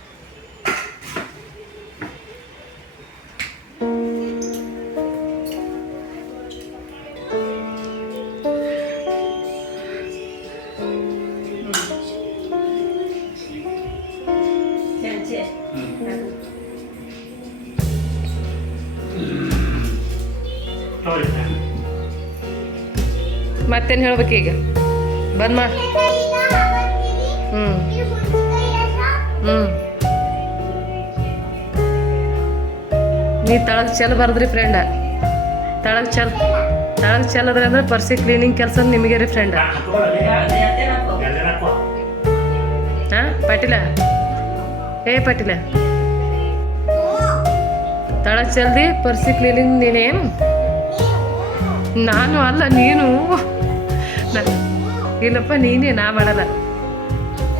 ಮತ್ತೇನು ಹೇಳ್ಬೇಕು ಈಗ? ಬಂದ್ ಹಾಕತ್ತೀನಿ ಹ್ಞೂ ಹ್ಞೂ ನೀ ತಳಗ್ ಚೆಲ್ ಬರ್ದ್ರಿ ಫ್ರೆಂಡ ತಳಗ್ ಚೆಲ್, ತಳಗ್ ಚೆಲ್ಲದ್ರೆ ಅಂದ್ರೆ ಪರ್ಸಿ ಕ್ಲೀನಿಂಗ್ ಕೆಲಸ ನಿಮಗೆ ರೀ ಫ್ರೆಂಡ ಹಾಂ, ಪಾಟೀಲ? ಏ, ಪಾಟೀಲ? ತಳಗ್ ಚೆಲ್ದಿ ಪರ್ಸಿ ಕ್ಲೀನಿಂಗ್ ನೀನೇನು? ನಾನು ಅಲ್ಲ, ನೀನು? ನ- ಇಲ್ಲಪ್ಪ, ನೀನೇ, ನಾ ಮಾಡಲ್ಲ.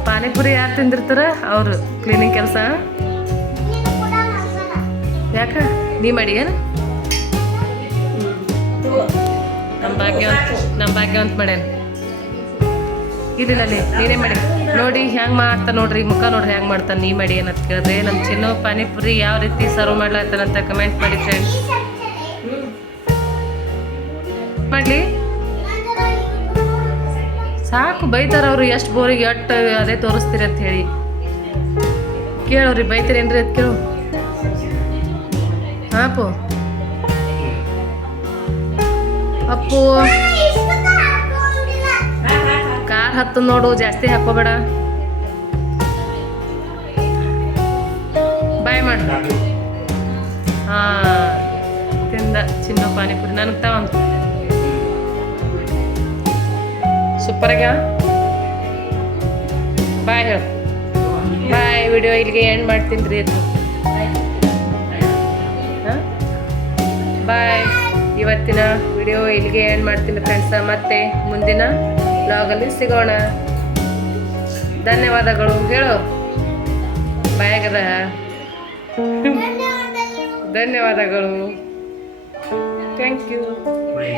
ಪಾನಿಪುರಿ ಯಾರು ತಿಂದಿರ್ತಾರ? ಅವರು ಕ್ಲೀನಿಂಗ್ ಕೆಲಸ? ನೀನು ಯಾಕ? ನೀ ಮಾಡಿ ಏನು? ನಮ್ಮ ಭಾಗ್ಯವಂತ ನಮ್ಮ ಭಾಗ್ಯವಂತ ಮಾಡ್ಯಾನ. ಇದಿಲ್ಲ ನೀನೇ ಮಾಡಿ. ನೋಡಿ ಹೆಂಗೆ ಮಾಡ್ತಾ ನೋಡ್ರಿ, ಮುಖ ನೋಡ್ರಿ ಹೆಂಗೆ ಮಾಡ್ತಾನೆ. ನೀ ಮಾಡಿ ಏನಂತ ಕೇಳಿದ್ರೆ ನಮ್ಮ ಚಿನ್ನು ಪಾನಿಪುರಿ ಯಾವ ರೀತಿ ಸರ್ವ್ ಮಾಡ್ಲಾತ್ತಾನಂತ ಕಮೆಂಟ್ ಮಾಡಿ ಫ್ರೆಂಡ್ಸ್ ಸಾಕು ಬೈತಾರ ಅವ್ರು ಎಷ್ಟು ಬೋರಿಗೆ ಎಷ್ಟು ಅದೇ ತೋರಿಸ್ತೀರಿ ಅಂತ ಹೇಳಿ. ಕೇಳೋರಿ ಬೈತೀರೇನ್ರಿ ಅಂತ ಕೇಳು ಹಾಪು. ಅಪ್ಪು. ಕಾರ್ ಹತ್ತು ನೋಡು, ಜಾಸ್ತಿ ಹಾಕೋಬೇಡ ಬಾಯ್ ಮಾಡು. ಹಾ, ತಿಂದ ಚಿನ್ನ ಪಾನಿಪುರಿ. ನನಗೆ ತಗೊಂಡು ಸೂಪರಾಗ ಬಾಯ್ ಹೇಳು. ಬಾಯ್ ವಿಡಿಯೋ ಇಲ್ಲಿಗೆ ಎಂಡ್ ಮಾಡ್ತೀನಿ ರೀ. ಅದು ಬಾಯ್. ಇವತ್ತಿನ ವಿಡಿಯೋ ಇಲ್ಲಿಗೆ ಎಂಡ್ ಮಾಡ್ತೀನಿ ಫ್ರೆಂಡ್ಸ ಮತ್ತೆ ಮುಂದಿನ ಬ್ಲಾಗಲ್ಲಿ ಸಿಗೋಣ. ಧನ್ಯವಾದಗಳು. ಹೇಳು. ಬಾಯಾಗದ ಧನ್ಯವಾದಗಳು. ಧನ್ಯವಾದಗಳು. Thank you by